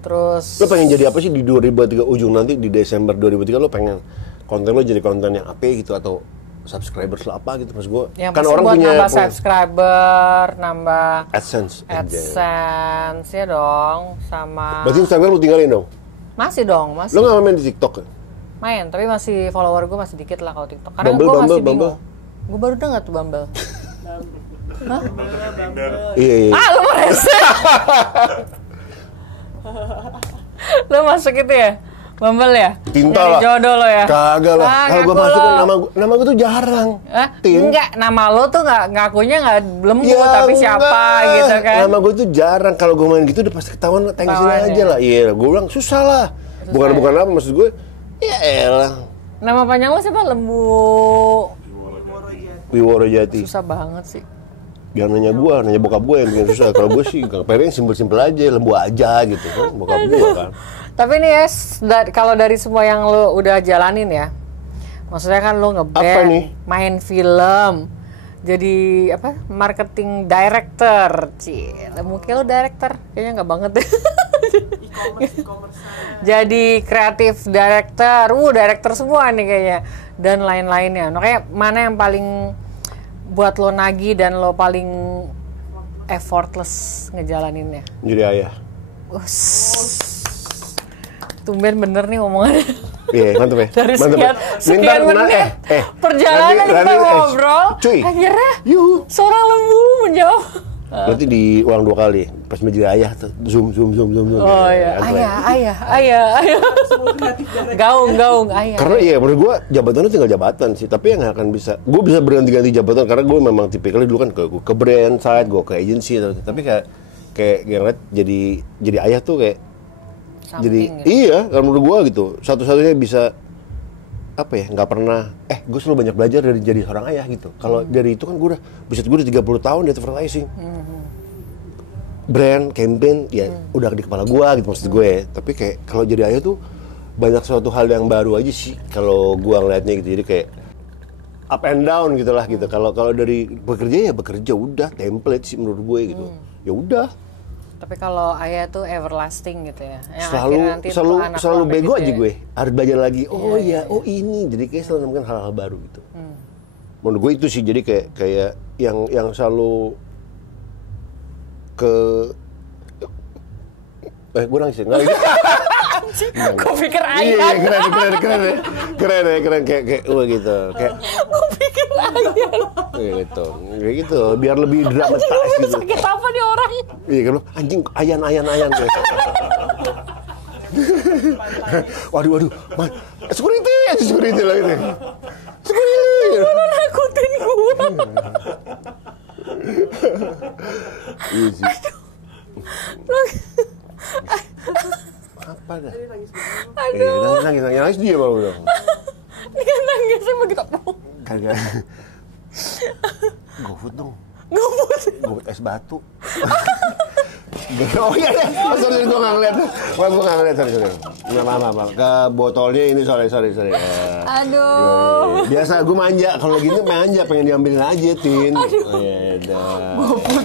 Terus lu pengen jadi apa sih di 2023 ujung nanti, di Desember 2023 lu pengen konten lu jadi konten yang apa gitu, atau subscribers lo apa gitu, maksud gue yang kan pasti orang buat punya nambah subscriber, nambah AdSense ya dong, sama berarti Instagram lu tinggalin dong? masih dong, masih. Lu nggak main di TikTok ya? Main, tapi masih follower gue masih dikit lah kalau TikTok. Karena Bumble, gue masih Bumble. bingung. Gue baru dengar tuh Bumble. Iya. Ah, lu mau rese? Lu masuk itu ya? Bumble ya? Tinta Nyari lah. jodoh lo ya? Kagak lah. Kalau gue masuk kan nama gue tuh jarang. Enggak, nama lo tuh ngakunya nggak lembut, tapi siapa gitu kan? Nama gue tuh jarang. Kalau gue main gitu udah pasti ketahuan, tengsin aja lah. Iya, gue bilang susah lah. Bukan apa, maksud gue, ya elah. Nama panjang lo siapa? Wiworo Jati. Susah banget sih. Jangan nanya gue, nanya bokap gue yang bikin susah. Kalau gue sih, pengen simpel-simpel aja, lembu aja gitu kan, bokap gue kan. Tapi nih ya, kalau dari semua yang lo udah jalanin ya, maksudnya kan lo ngeband, main film, jadi apa? Marketing director, mungkin lo director, kayaknya nggak banget deh. E-commerce. Jadi kreatif director, director semua nih kayaknya, dan lain-lainnya. Makanya mana yang paling buat lo nagih dan lo paling effortless ngejalaninnya? Jadi ayah. Tumben bener nih omongannya. Iya, mantep ya. Dari mantep sekian menit perjalanan kita ngobrol, akhirnya seorang lembu menjawab. Berarti diulang 2 kali, pas menjadi ayah tuh, zoom. Oh iya, ayah. Gaung, ayah. Karena iya, menurut gue jabatannya tinggal jabatan sih, tapi yang akan bisa, gue bisa berganti-ganti jabatan karena gue memang tipikalnya dulu kan ke brand side, gue ke agency, tapi kayak ngeliat jadi ayah tuh kayak Something jadi gitu. Iya, kalau menurut gue gitu, satu-satunya bisa apa ya, nggak pernah, gue selalu banyak belajar dari jadi seorang ayah gitu. Kalau dari itu kan gue udah 30 tahun di advertising. Brand, campaign, ya udah di kepala gue gitu maksud gue ya. Tapi kayak kalau jadi ayah tuh banyak suatu hal yang baru aja sih kalau gue ngeliatnya gitu. Jadi kayak up and down gitulah gitu. Kalau dari bekerja ya bekerja udah template sih menurut gue gitu. Ya udah. Tapi kalau ayah tuh everlasting gitu ya. Yang Selalu akhirnya nanti tuh anak selalu lo bego gitu aja ya. gue. Harus belajar lagi. Oh iya, oh ini. Jadi kayak selalu nemukan hal-hal baru gitu. Menurut gue itu sih, jadi kayak yang selalu ke gue nangis ya? Nggak, Gue pikir iya, ayah. keren kayak gitu. Kayak Gue pikir ayah. gitu, biar lebih dramatize gitu. Sakit apa nih orang? Iya kan, anjing ayan gue. Waduh, man, security lah gitu. Security. Lu nakutin gue. Iya sih. Apa dah? Aduh. Nangis dia malu dong. Dia nangisnya begitu. Kagak. GoFood dong. GoFood es batu. Oh iya, sorry gue nggak ngeliat. Gue nggak ngeliat, sorry. Maaf. Ke botolnya ini, sorry. Aduh. Biasa gue manja, kalau gini manja, pengen diambilin aja, Tin.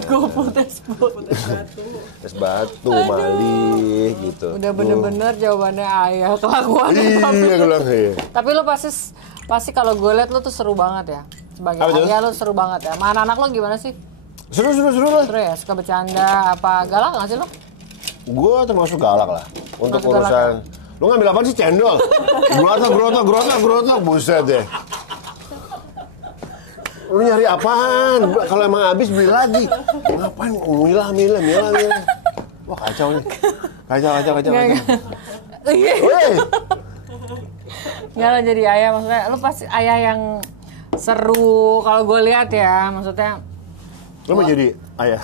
GoFood Es batu, malih, gitu. Udah bener-bener jawabannya ayah kelakuan. Iya, iya. Tapi lo pasti kalau gue liat lo tuh seru banget ya. Sebagai Apa tuh? ayah lo seru banget ya. Sama anak-anak lo gimana sih? Seru lah. Seru ya? Suka bercanda apa? Galak gak sih lo? Gue termasuk galak lah untuk Termasuk galak urusan. Lu ngambil apa sih, cendol? Grotok, buset deh. Lu nyari apaan? Kalau emang habis beli lagi. Ngapain? Milah. Wah kacau nih. Kacau. Iya. Weh. Nggak lo jadi ayah, maksudnya lo pasti ayah yang seru. Kalau gue lihat ya, maksudnya Lu mau jadi ayah?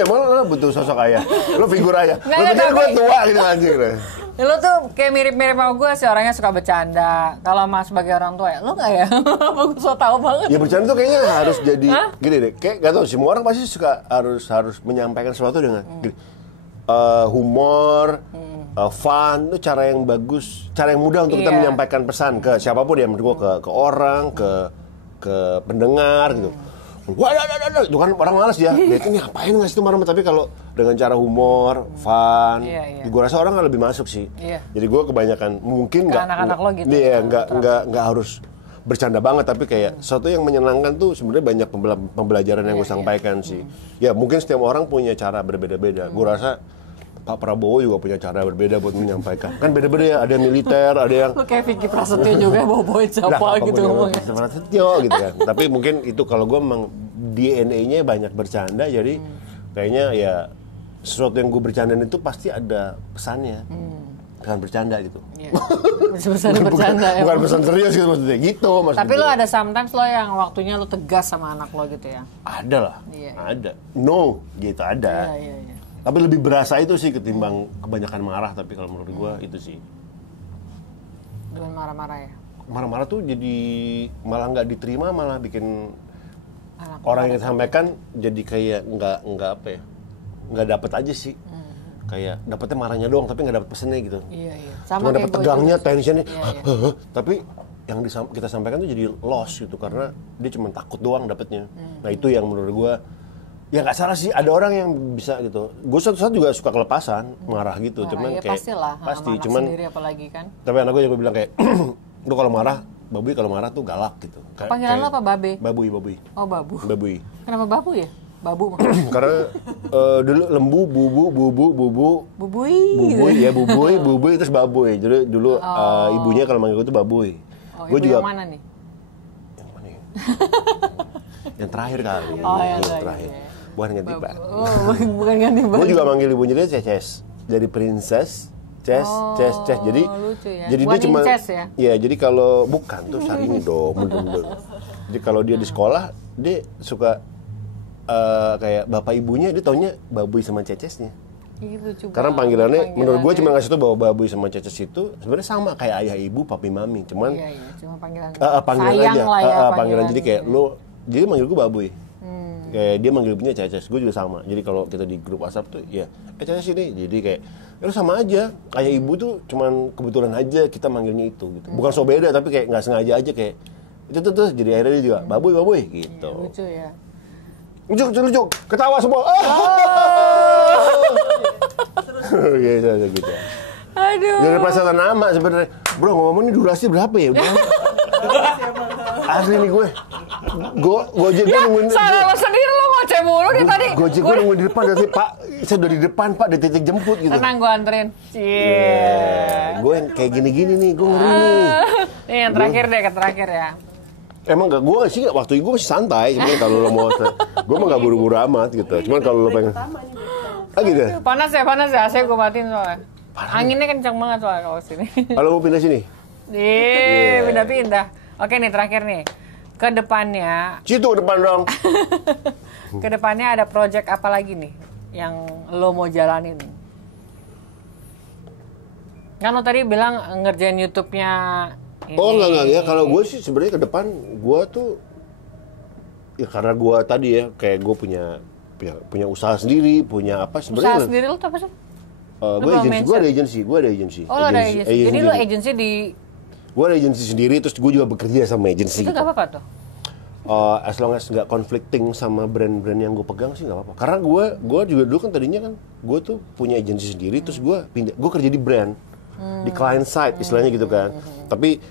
Emang lu butuh sosok ayah? Lu figur ayah? Lu pikir gue tua gitu anjing deh. lo tuh kayak mirip-mirip sama gue sih, orangnya suka bercanda. Kalau sama sebagai orang tua ya, lo nggak ya? Gue so tau banget. Ya bercanda tuh kayaknya harus jadi gini deh. Kayak gak tau, semua orang pasti suka harus menyampaikan sesuatu dengan gini. Humor, fun, itu cara yang bagus, cara yang mudah untuk kita menyampaikan pesan ke siapapun ya, menurut gue ke orang, ke pendengar gitu. Wah, itu kan orang malas ya. Dia itu ngapain ngasih itu marah, tapi kalau dengan cara humor, fun, gue rasa orang lebih masuk sih. Jadi gue kebanyakan mungkin nggak anak-anak lo gitu. Iya, nggak harus bercanda banget, tapi kayak sesuatu yang menyenangkan tuh sebenarnya banyak pembelajaran yang gue sampaikan sih. Ya mungkin setiap orang punya cara berbeda-beda. Gue rasa Pak Prabowo juga punya cara berbeda buat menyampaikan. Kan beda-beda ya, ada yang militer, ada yang... Lo kayak Vicky Prasetyo juga bawa-bawain siapa gitu ngomongnya. Prasetyo gitu kan. Tapi mungkin itu kalau gue memang DNA-nya banyak bercanda, jadi kayaknya ya sesuatu yang gue bercandain itu pasti ada pesannya. Pesan bercanda gitu. Iya. Pesan bercanda ya. Bukan pesan serius gitu maksudnya. Gitu maksudnya. Tapi lo ada sometimes lo yang waktunya lo tegas sama anak lo gitu ya? Ada lah. Iya. Ada. No, gitu ada. Iya. Tapi lebih berasa itu sih ketimbang kebanyakan marah, tapi kalau menurut gue itu sih. Dengan marah-marah ya? Marah-marah tuh jadi malah nggak diterima, malah bikin Anak orang yang disampaikan jadi kayak nggak apa ya, nggak dapet aja sih. Kayak dapetnya marahnya doang, tapi nggak dapet pesennya gitu. Iya. Cuma dapet tegangnya, tensionnya. Tapi yang kita sampaikan tuh jadi loss gitu, karena dia cuma takut doang dapetnya. Nah itu yang menurut gue, ya nggak salah sih, ada orang yang bisa gitu. Gue suatu saat juga suka kelepasan, marah gitu. Cuman ya kayak pastilah, pasti, anak cuman sendiri apalagi kan. tapi anak gue juga bilang kayak, lu kalau marah, babuy kalau marah tuh galak gitu. Panggilan lo apa, Babe? Babuy. Oh, Babu. Babuy. Kenapa Babu ya? Babu mah. Karena dulu lembu, bubu, bubuy terus babuy. Jadi dulu ibunya kalau manggil gue tuh babuy. Oh, gue ibu juga yang mana nih? Yang mana ya? Yang terakhir kali. Oh, yang terakhir. Bukan ganti Pak. Oh, bukan ganti baju. Gue juga manggil ibunya dia Ceces. Dari princess, Ces. Jadi lucu ya. jadi Bukan dia cuma Inces ya? Iya, jadi kalau bukan tuh Syahrini dong, bener-bener. Jadi kalau dia di sekolah, dia suka kayak bapak ibunya, dia taunya babuy sama Cecesnya. Ih, lucu Karena banget panggilannya menurut gue cuma panggilannya. ngasih tau bahwa baboy sama ceces itu sebenarnya sama kayak ayah ibu, papi mami, cuman Iya, cuma panggilan. panggilan Sayang aja. lah ya Panggilan jadi kayak panggilannya. lo, jadi manggil gue baboy. Kayak dia manggil ibunya ceces, gue juga sama. Jadi kalau kita di grup WhatsApp tuh, ya ceces ini, jadi kayak ya lo sama aja. Ayah ibu tuh cuman kebetulan aja kita manggilnya itu gitu. Bukan so beda tapi kayak nggak sengaja aja kayak itu tuh jadi akhirnya dia juga baboy gitu. Lucu ya. Lucu, ketawa semua. Gitu. Aduh. Dari perasaan nama sebenarnya. Bro, ngomong ini durasi berapa ya? Udah. Asli nih gue. Gojek gue nungguin. Salah lo sendiri lo ngoceh mulu nih tadi. Gojek gue nungguin di depan dari Pak. Saya udah di depan Pak, di titik jemput gitu. Tenang gue anterin. Cie. Gue yang kayak gini-gini nih, gue ngeri nih. Nih yang terakhir deh, ke terakhir ya. Emang gak, gue sih waktu itu gue masih santai. Cuman kalau lo mau, gue mah gak buru-buru amat gitu. Cuman kalau lo pengen, gitu. Panas ya, AC gue matiin soalnya. Anginnya kencang banget soalnya kalau sini. Kalau mau pindah sini, Pindah-pindah. Oke nih terakhir nih. Ke depannya, situ ke depan dong. ke depannya ada project apa lagi nih yang lo mau jalanin? Kan lo tadi bilang ngerjain YouTube-nya ini. Oh enggak ya, kalau gue sih sebenarnya ke depan gue tuh ya karena gue tadi ya kayak gue punya usaha sendiri, punya apa Usaha sebenarnya. sendiri lo tuh apa sih? Gue ada agensi. Oh lo ada agensi. Jadi lo agensi di... Gue ada agensi sendiri, terus gue juga bekerja sama agensi. Itu Gitu. gak apa-apa tuh? As long as nggak conflicting sama brand-brand yang gue pegang sih nggak apa-apa. Karena gue juga dulu kan tadinya kan gue tuh punya agensi sendiri, terus gue kerja di brand, di client side istilahnya gitu kan. Tapi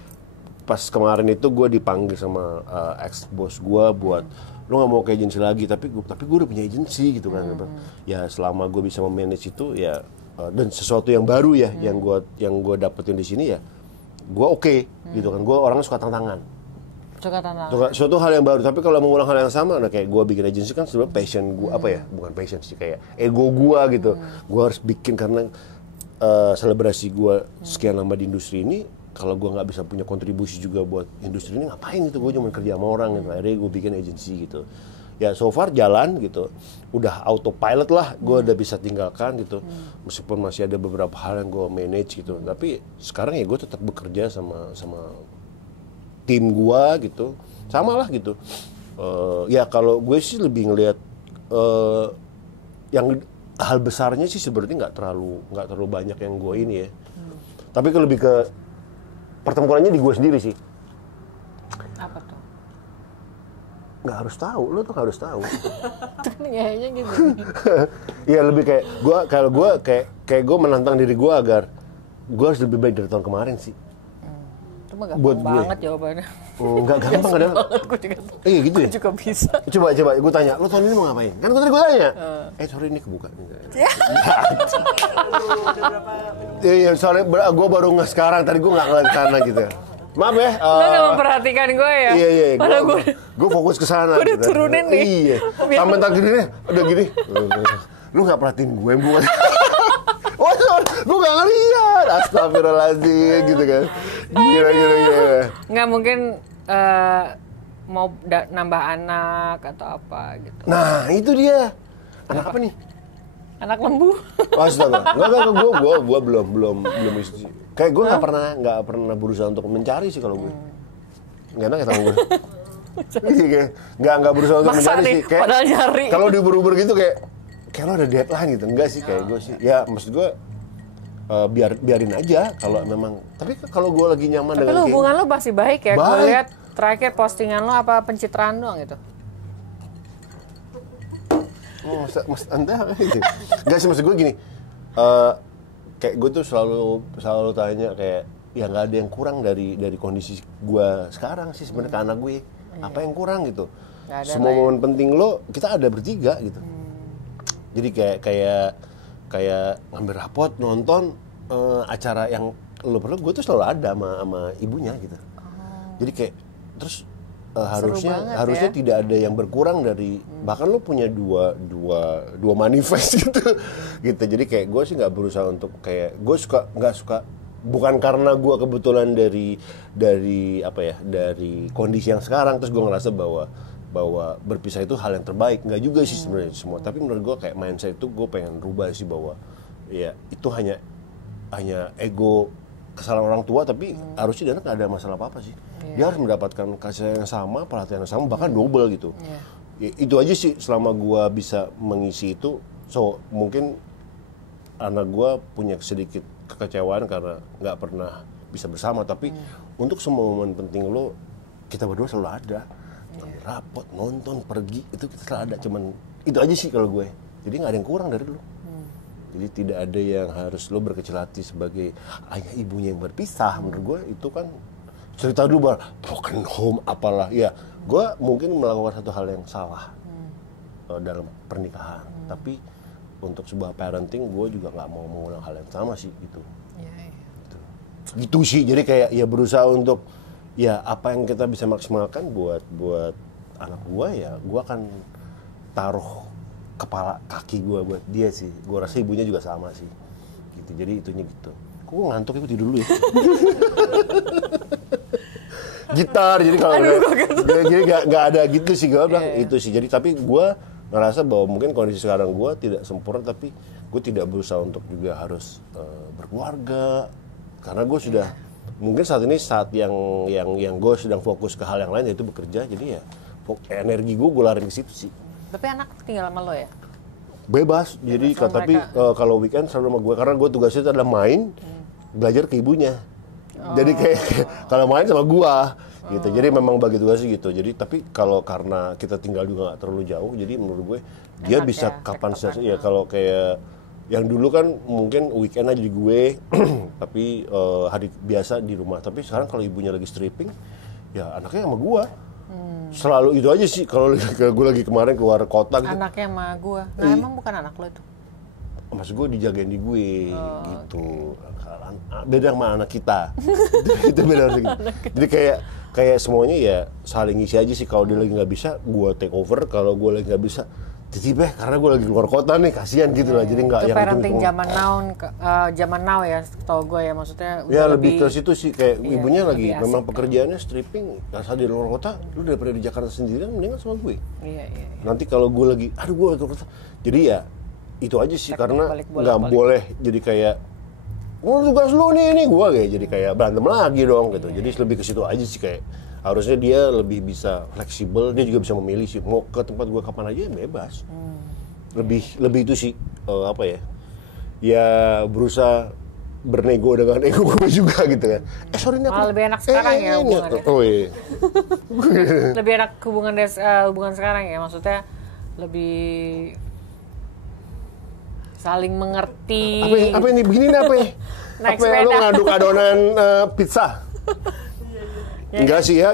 pas kemarin itu gue dipanggil sama ex bos gue buat lo nggak mau ke agensi lagi, tapi gue udah punya agensi gitu kan. Ya selama gue bisa memanage itu ya dan sesuatu yang baru ya yang gue dapetin di sini ya gue oke gitu kan. Gue orangnya suka tantangan. Suka tantangan. Suatu hal yang baru, tapi kalau mengulang hal yang sama, nah kayak gue bikin agensi kan sebenarnya passion gue apa ya, bukan passion sih, kayak ego gue gitu. Gue harus bikin karena selebrasi gue sekian lama di industri ini, kalau gue nggak bisa punya kontribusi juga buat industri ini ngapain gitu, gue cuma kerja sama orang gitu. Akhirnya gue bikin agensi gitu. Ya so far jalan gitu, udah autopilot lah, gue udah bisa tinggalkan gitu. Meskipun masih ada beberapa hal yang gue manage gitu, tapi sekarang ya gue tetap bekerja sama tim gua gitu, sama lah gitu. Ya kalau gue sih lebih ngelihat yang hal besarnya sih sebenarnya nggak terlalu banyak yang gue ini ya. Tapi lebih ke pertempurannya di gue sendiri sih. Apa tuh? Nggak harus tahu, lo tuh harus tahu. Kayaknya gitu. Ya lebih kayak gue kayak gue menantang diri gue agar gue harus lebih baik dari tahun kemarin sih. Itu mah gampang Buat gue. banget jawabannya. Nggak gampang ada. Gue juga, Iya gitu ya. gue juga bisa. Coba gue tanya, lo tahun ini mau ngapain? Kan tadi gue tanya. Sorry ini kebuka. Iya, soalnya gue baru nggak sekarang. Tadi gue nggak ngeliat ke sana gitu. Maaf ya. Lo gak memperhatikan gue ya? Iya. Padahal Gue fokus ke sana. Gue udah turunin nih. Iya. Sampai tak gini udah gini. Lu nggak perhatiin gue buat. Oh, gue nggak ngeliat. Astagfirullahaladzim gitu kan. Gila. Nggak mungkin mau nambah anak atau apa gitu. Nah itu dia. Anak apa nih? Anak lembu. Astaga, nggak, gue belum istri. Kayak gue nggak pernah berusaha untuk mencari sih kalau gue. Nggak enak ya sama gue. Nggak berusaha untuk Maksa mencari nih, sih. Kayak, padahal nyari. Kalau diburu-buru gitu kayak lo ada deadline gitu. Enggak sih kayak gue sih. Ya maksud gue biarin aja kalau memang. Tapi kalau gue lagi nyaman Tapi dengan hubungan lo masih baik ya? Gue Baik. lihat terakhir postingan lo apa pencitraan doang gitu. Oh, mas Anda gitu. Enggak sih maksud gue gini. Kayak gue tuh selalu tanya kayak ya nggak ada yang kurang dari kondisi gue sekarang sih sebenarnya ke anak gue. Apa yang kurang gitu? Nggak ada Semua lah ya. momen penting lo kita ada bertiga gitu. Jadi kayak ngambil rapot, nonton acara yang lo perlu, gue tuh selalu ada sama ibunya gitu. Jadi kayak terus harusnya ya. tidak ada yang berkurang dari bahkan lo punya dua manifest gitu. Jadi kayak gue sih nggak berusaha untuk kayak gue nggak suka bukan karena gue kebetulan dari apa ya dari kondisi yang sekarang terus gue ngerasa bahwa berpisah itu hal yang terbaik, nggak juga sih sebenarnya semua. Tapi menurut gue kayak mindset itu gue pengen rubah sih bahwa ya itu hanya ego kesalahan orang tua, tapi harusnya dia anak nggak ada masalah apa-apa sih. Dia harus mendapatkan kasih sayang yang sama, perhatian yang sama, bahkan double gitu. Ya, itu aja sih selama gua bisa mengisi itu. So mungkin anak gua punya sedikit kekecewaan karena nggak pernah bisa bersama, tapi untuk semua momen penting lo, kita berdua selalu ada. Ngambil rapot, nonton, pergi, itu kita selalu ada. Cuman itu aja sih kalau gue. Jadi nggak ada yang kurang dari lo. Jadi tidak ada yang harus lo berkecil hati sebagai ayah ibunya yang berpisah. Menurut gue itu kan cerita dulu broken home apalah. Ya, gue mungkin melakukan satu hal yang salah dalam pernikahan. Tapi untuk sebuah parenting, gue juga nggak mau mengulang hal yang sama sih gitu. Gitu sih. Jadi kayak ya berusaha untuk ya apa yang kita bisa maksimalkan buat anak gue, ya gue akan taruh kepala kaki gue buat dia sih. Gue rasa ibunya juga sama sih gitu. Jadi itunya gitu. Kok gue ngantuk, ibu tidur dulu ya. Gitar, jadi kalau jadi nggak ada gitu sih, gue bilang itu sih. Jadi tapi gue ngerasa bahwa mungkin kondisi sekarang gue tidak sempurna, tapi gue tidak berusaha untuk juga harus berkeluarga, karena gue sudah mungkin saat ini yang gue sedang fokus ke hal yang lain, yaitu bekerja. Jadi ya energi gue larin ke situ sih. Tapi anak tinggal sama lo ya? Bebas. Jadi tapi kalau weekend selalu sama gue, karena gue tugasnya itu adalah main, belajar ke ibunya. Jadi kayak kalau main sama gue gitu. Jadi memang bagi tugasnya gitu. Jadi tapi kalau karena kita tinggal juga nggak terlalu jauh, jadi menurut gue dia enak bisa ya, kapan saja ya. Kalau kayak yang dulu kan mungkin weekend aja di gue, tapi hari biasa di rumah. Tapi sekarang kalau ibunya lagi stripping, ya anaknya sama gue. Selalu itu aja sih. Kalau gue lagi kemarin keluar kota gitu. Anaknya sama gue. Nah emang bukan anak lo itu? Maksud gue dijagain di gue gitu. Beda sama anak kita. Itu beda lagi. Jadi kayak semuanya ya saling ngisi aja sih. Kalau dia lagi nggak bisa, gue take over. Kalau gue lagi nggak bisa, titip karena gue lagi keluar kota nih, kasihan gitu lah. Jadi nggak itu yang parenting zaman now ya, tau gue ya, maksudnya ya lebih ke situ sih. Kayak ibunya lagi lebih memang asik. pekerjaannya stripping, asal di luar kota, lu daripada di Jakarta sendirian mendingan sama gue. Iya. Nanti kalau gue lagi, aduh gue keluar kota, jadi ya itu aja sih. Karena balik. nggak boleh jadi kayak tugas lu nih gue kayak jadi kayak berantem lagi dong gitu. Jadi lebih ke situ aja sih, kayak harusnya dia lebih bisa fleksibel, dia juga bisa memilih sih mau ke tempat gue kapan aja, bebas. Lebih itu sih apa ya berusaha bernego dengan ego gue juga gitu kan. Sorry nih, lebih enak sekarang ya hubungannya. Oh iya. Lebih enak hubungan sekarang ya, maksudnya lebih saling mengerti. Apa ini begini nih apa ya? Naik Apa ya, lu sepeda. ngaduk adonan pizza? Enggak sih ya,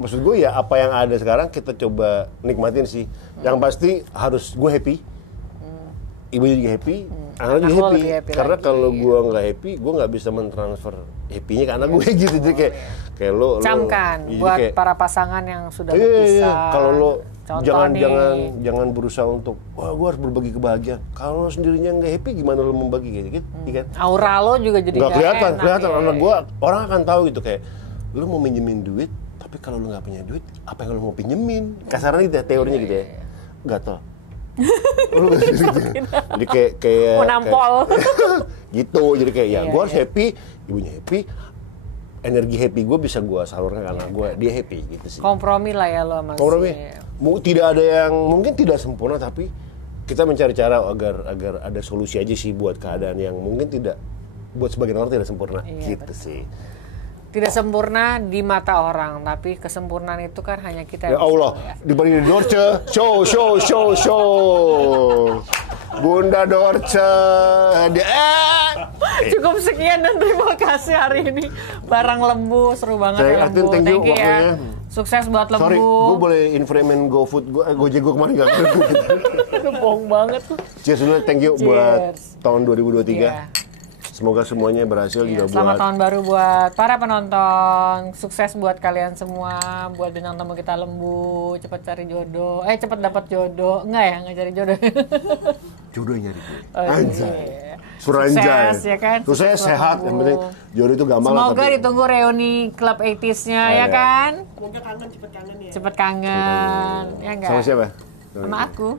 maksud gue ya apa yang ada sekarang kita coba nikmatin sih. Yang pasti harus gue happy, ibunya juga happy, anak juga lo happy. lebih happy Karena lagi. kalau gue nggak happy, gue nggak bisa mentransfer happy-nya ke anak gue gitu. Jadi kayak lo Camkan iya, buat kayak, para pasangan yang sudah iya. berpisah. Kalau lo Contoh nih, jangan berusaha untuk wah gue harus berbagi kebahagiaan. Kalau lo sendirinya nggak happy, gimana lo membagi gitu kan? aura lo juga jadi Nggak kelihatan enak, ya. anak gue, orang akan tahu gitu kayak lo mau minjemin duit, tapi kalau lo nggak punya duit, apa yang lo mau pinjemin? Kasarnya gitu ya, teorinya gitu ya. Gatel. Jadi kayak Mau nampol. gitu. Jadi kayak ya Iya, gue harus happy, ibunya happy, energi happy gue bisa gue salurkan ke anak gue, dia happy gitu sih. Kompromi lah ya lo sama Kompromi. si- Tidak ada yang mungkin tidak sempurna, tapi kita mencari cara agar ada solusi aja sih buat keadaan yang mungkin tidak, buat sebagian orang tidak sempurna. Iya, Gitu sih. Tidak sempurna di mata orang, tapi kesempurnaan itu kan hanya kita Ya yang Allah, bisa, ya. dibanding di Dorce, show. Bunda Dorce, Cukup sekian dan terima kasih hari ini. Barang lembu seru banget Saya ya lembu. thank you Thank you ya. waktunya. Sukses buat lembu. sorry, gue boleh inframen GoFood gue, Gojek gue kemarin nggak ngerti. Bohong banget tuh. Cheers dulu, thank you buat Cheers. tahun 2023. Iya. Semoga semuanya berhasil juga Selamat buat tahun baru buat para penonton. Sukses buat kalian semua. Buat bintang tamu kita lembu. Cepat cari jodoh. Cepat dapat jodoh. Enggak ya, nggak cari jodoh. jodoh nyari gue. Oh, Anjay. iya. Suranjay. Sukses, ya kan? Sukses, Sukses sehat. lembu. Yang penting jodoh itu gampang lah. Semoga tapi- ditunggu reuni Club 80s-nya ya Iya. kan. Semoga kangen, cepet kangen ya. Cepet kangen. Ya enggak? Sama siapa? sama aku.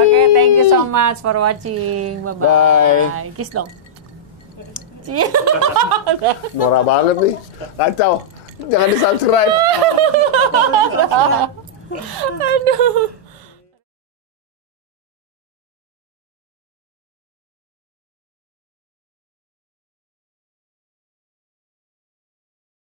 Oke, thank you so much for watching. Bye-bye. Bye. Kiss dong. Norak banget nih. Kacau. Jangan di-subscribe. Aduh.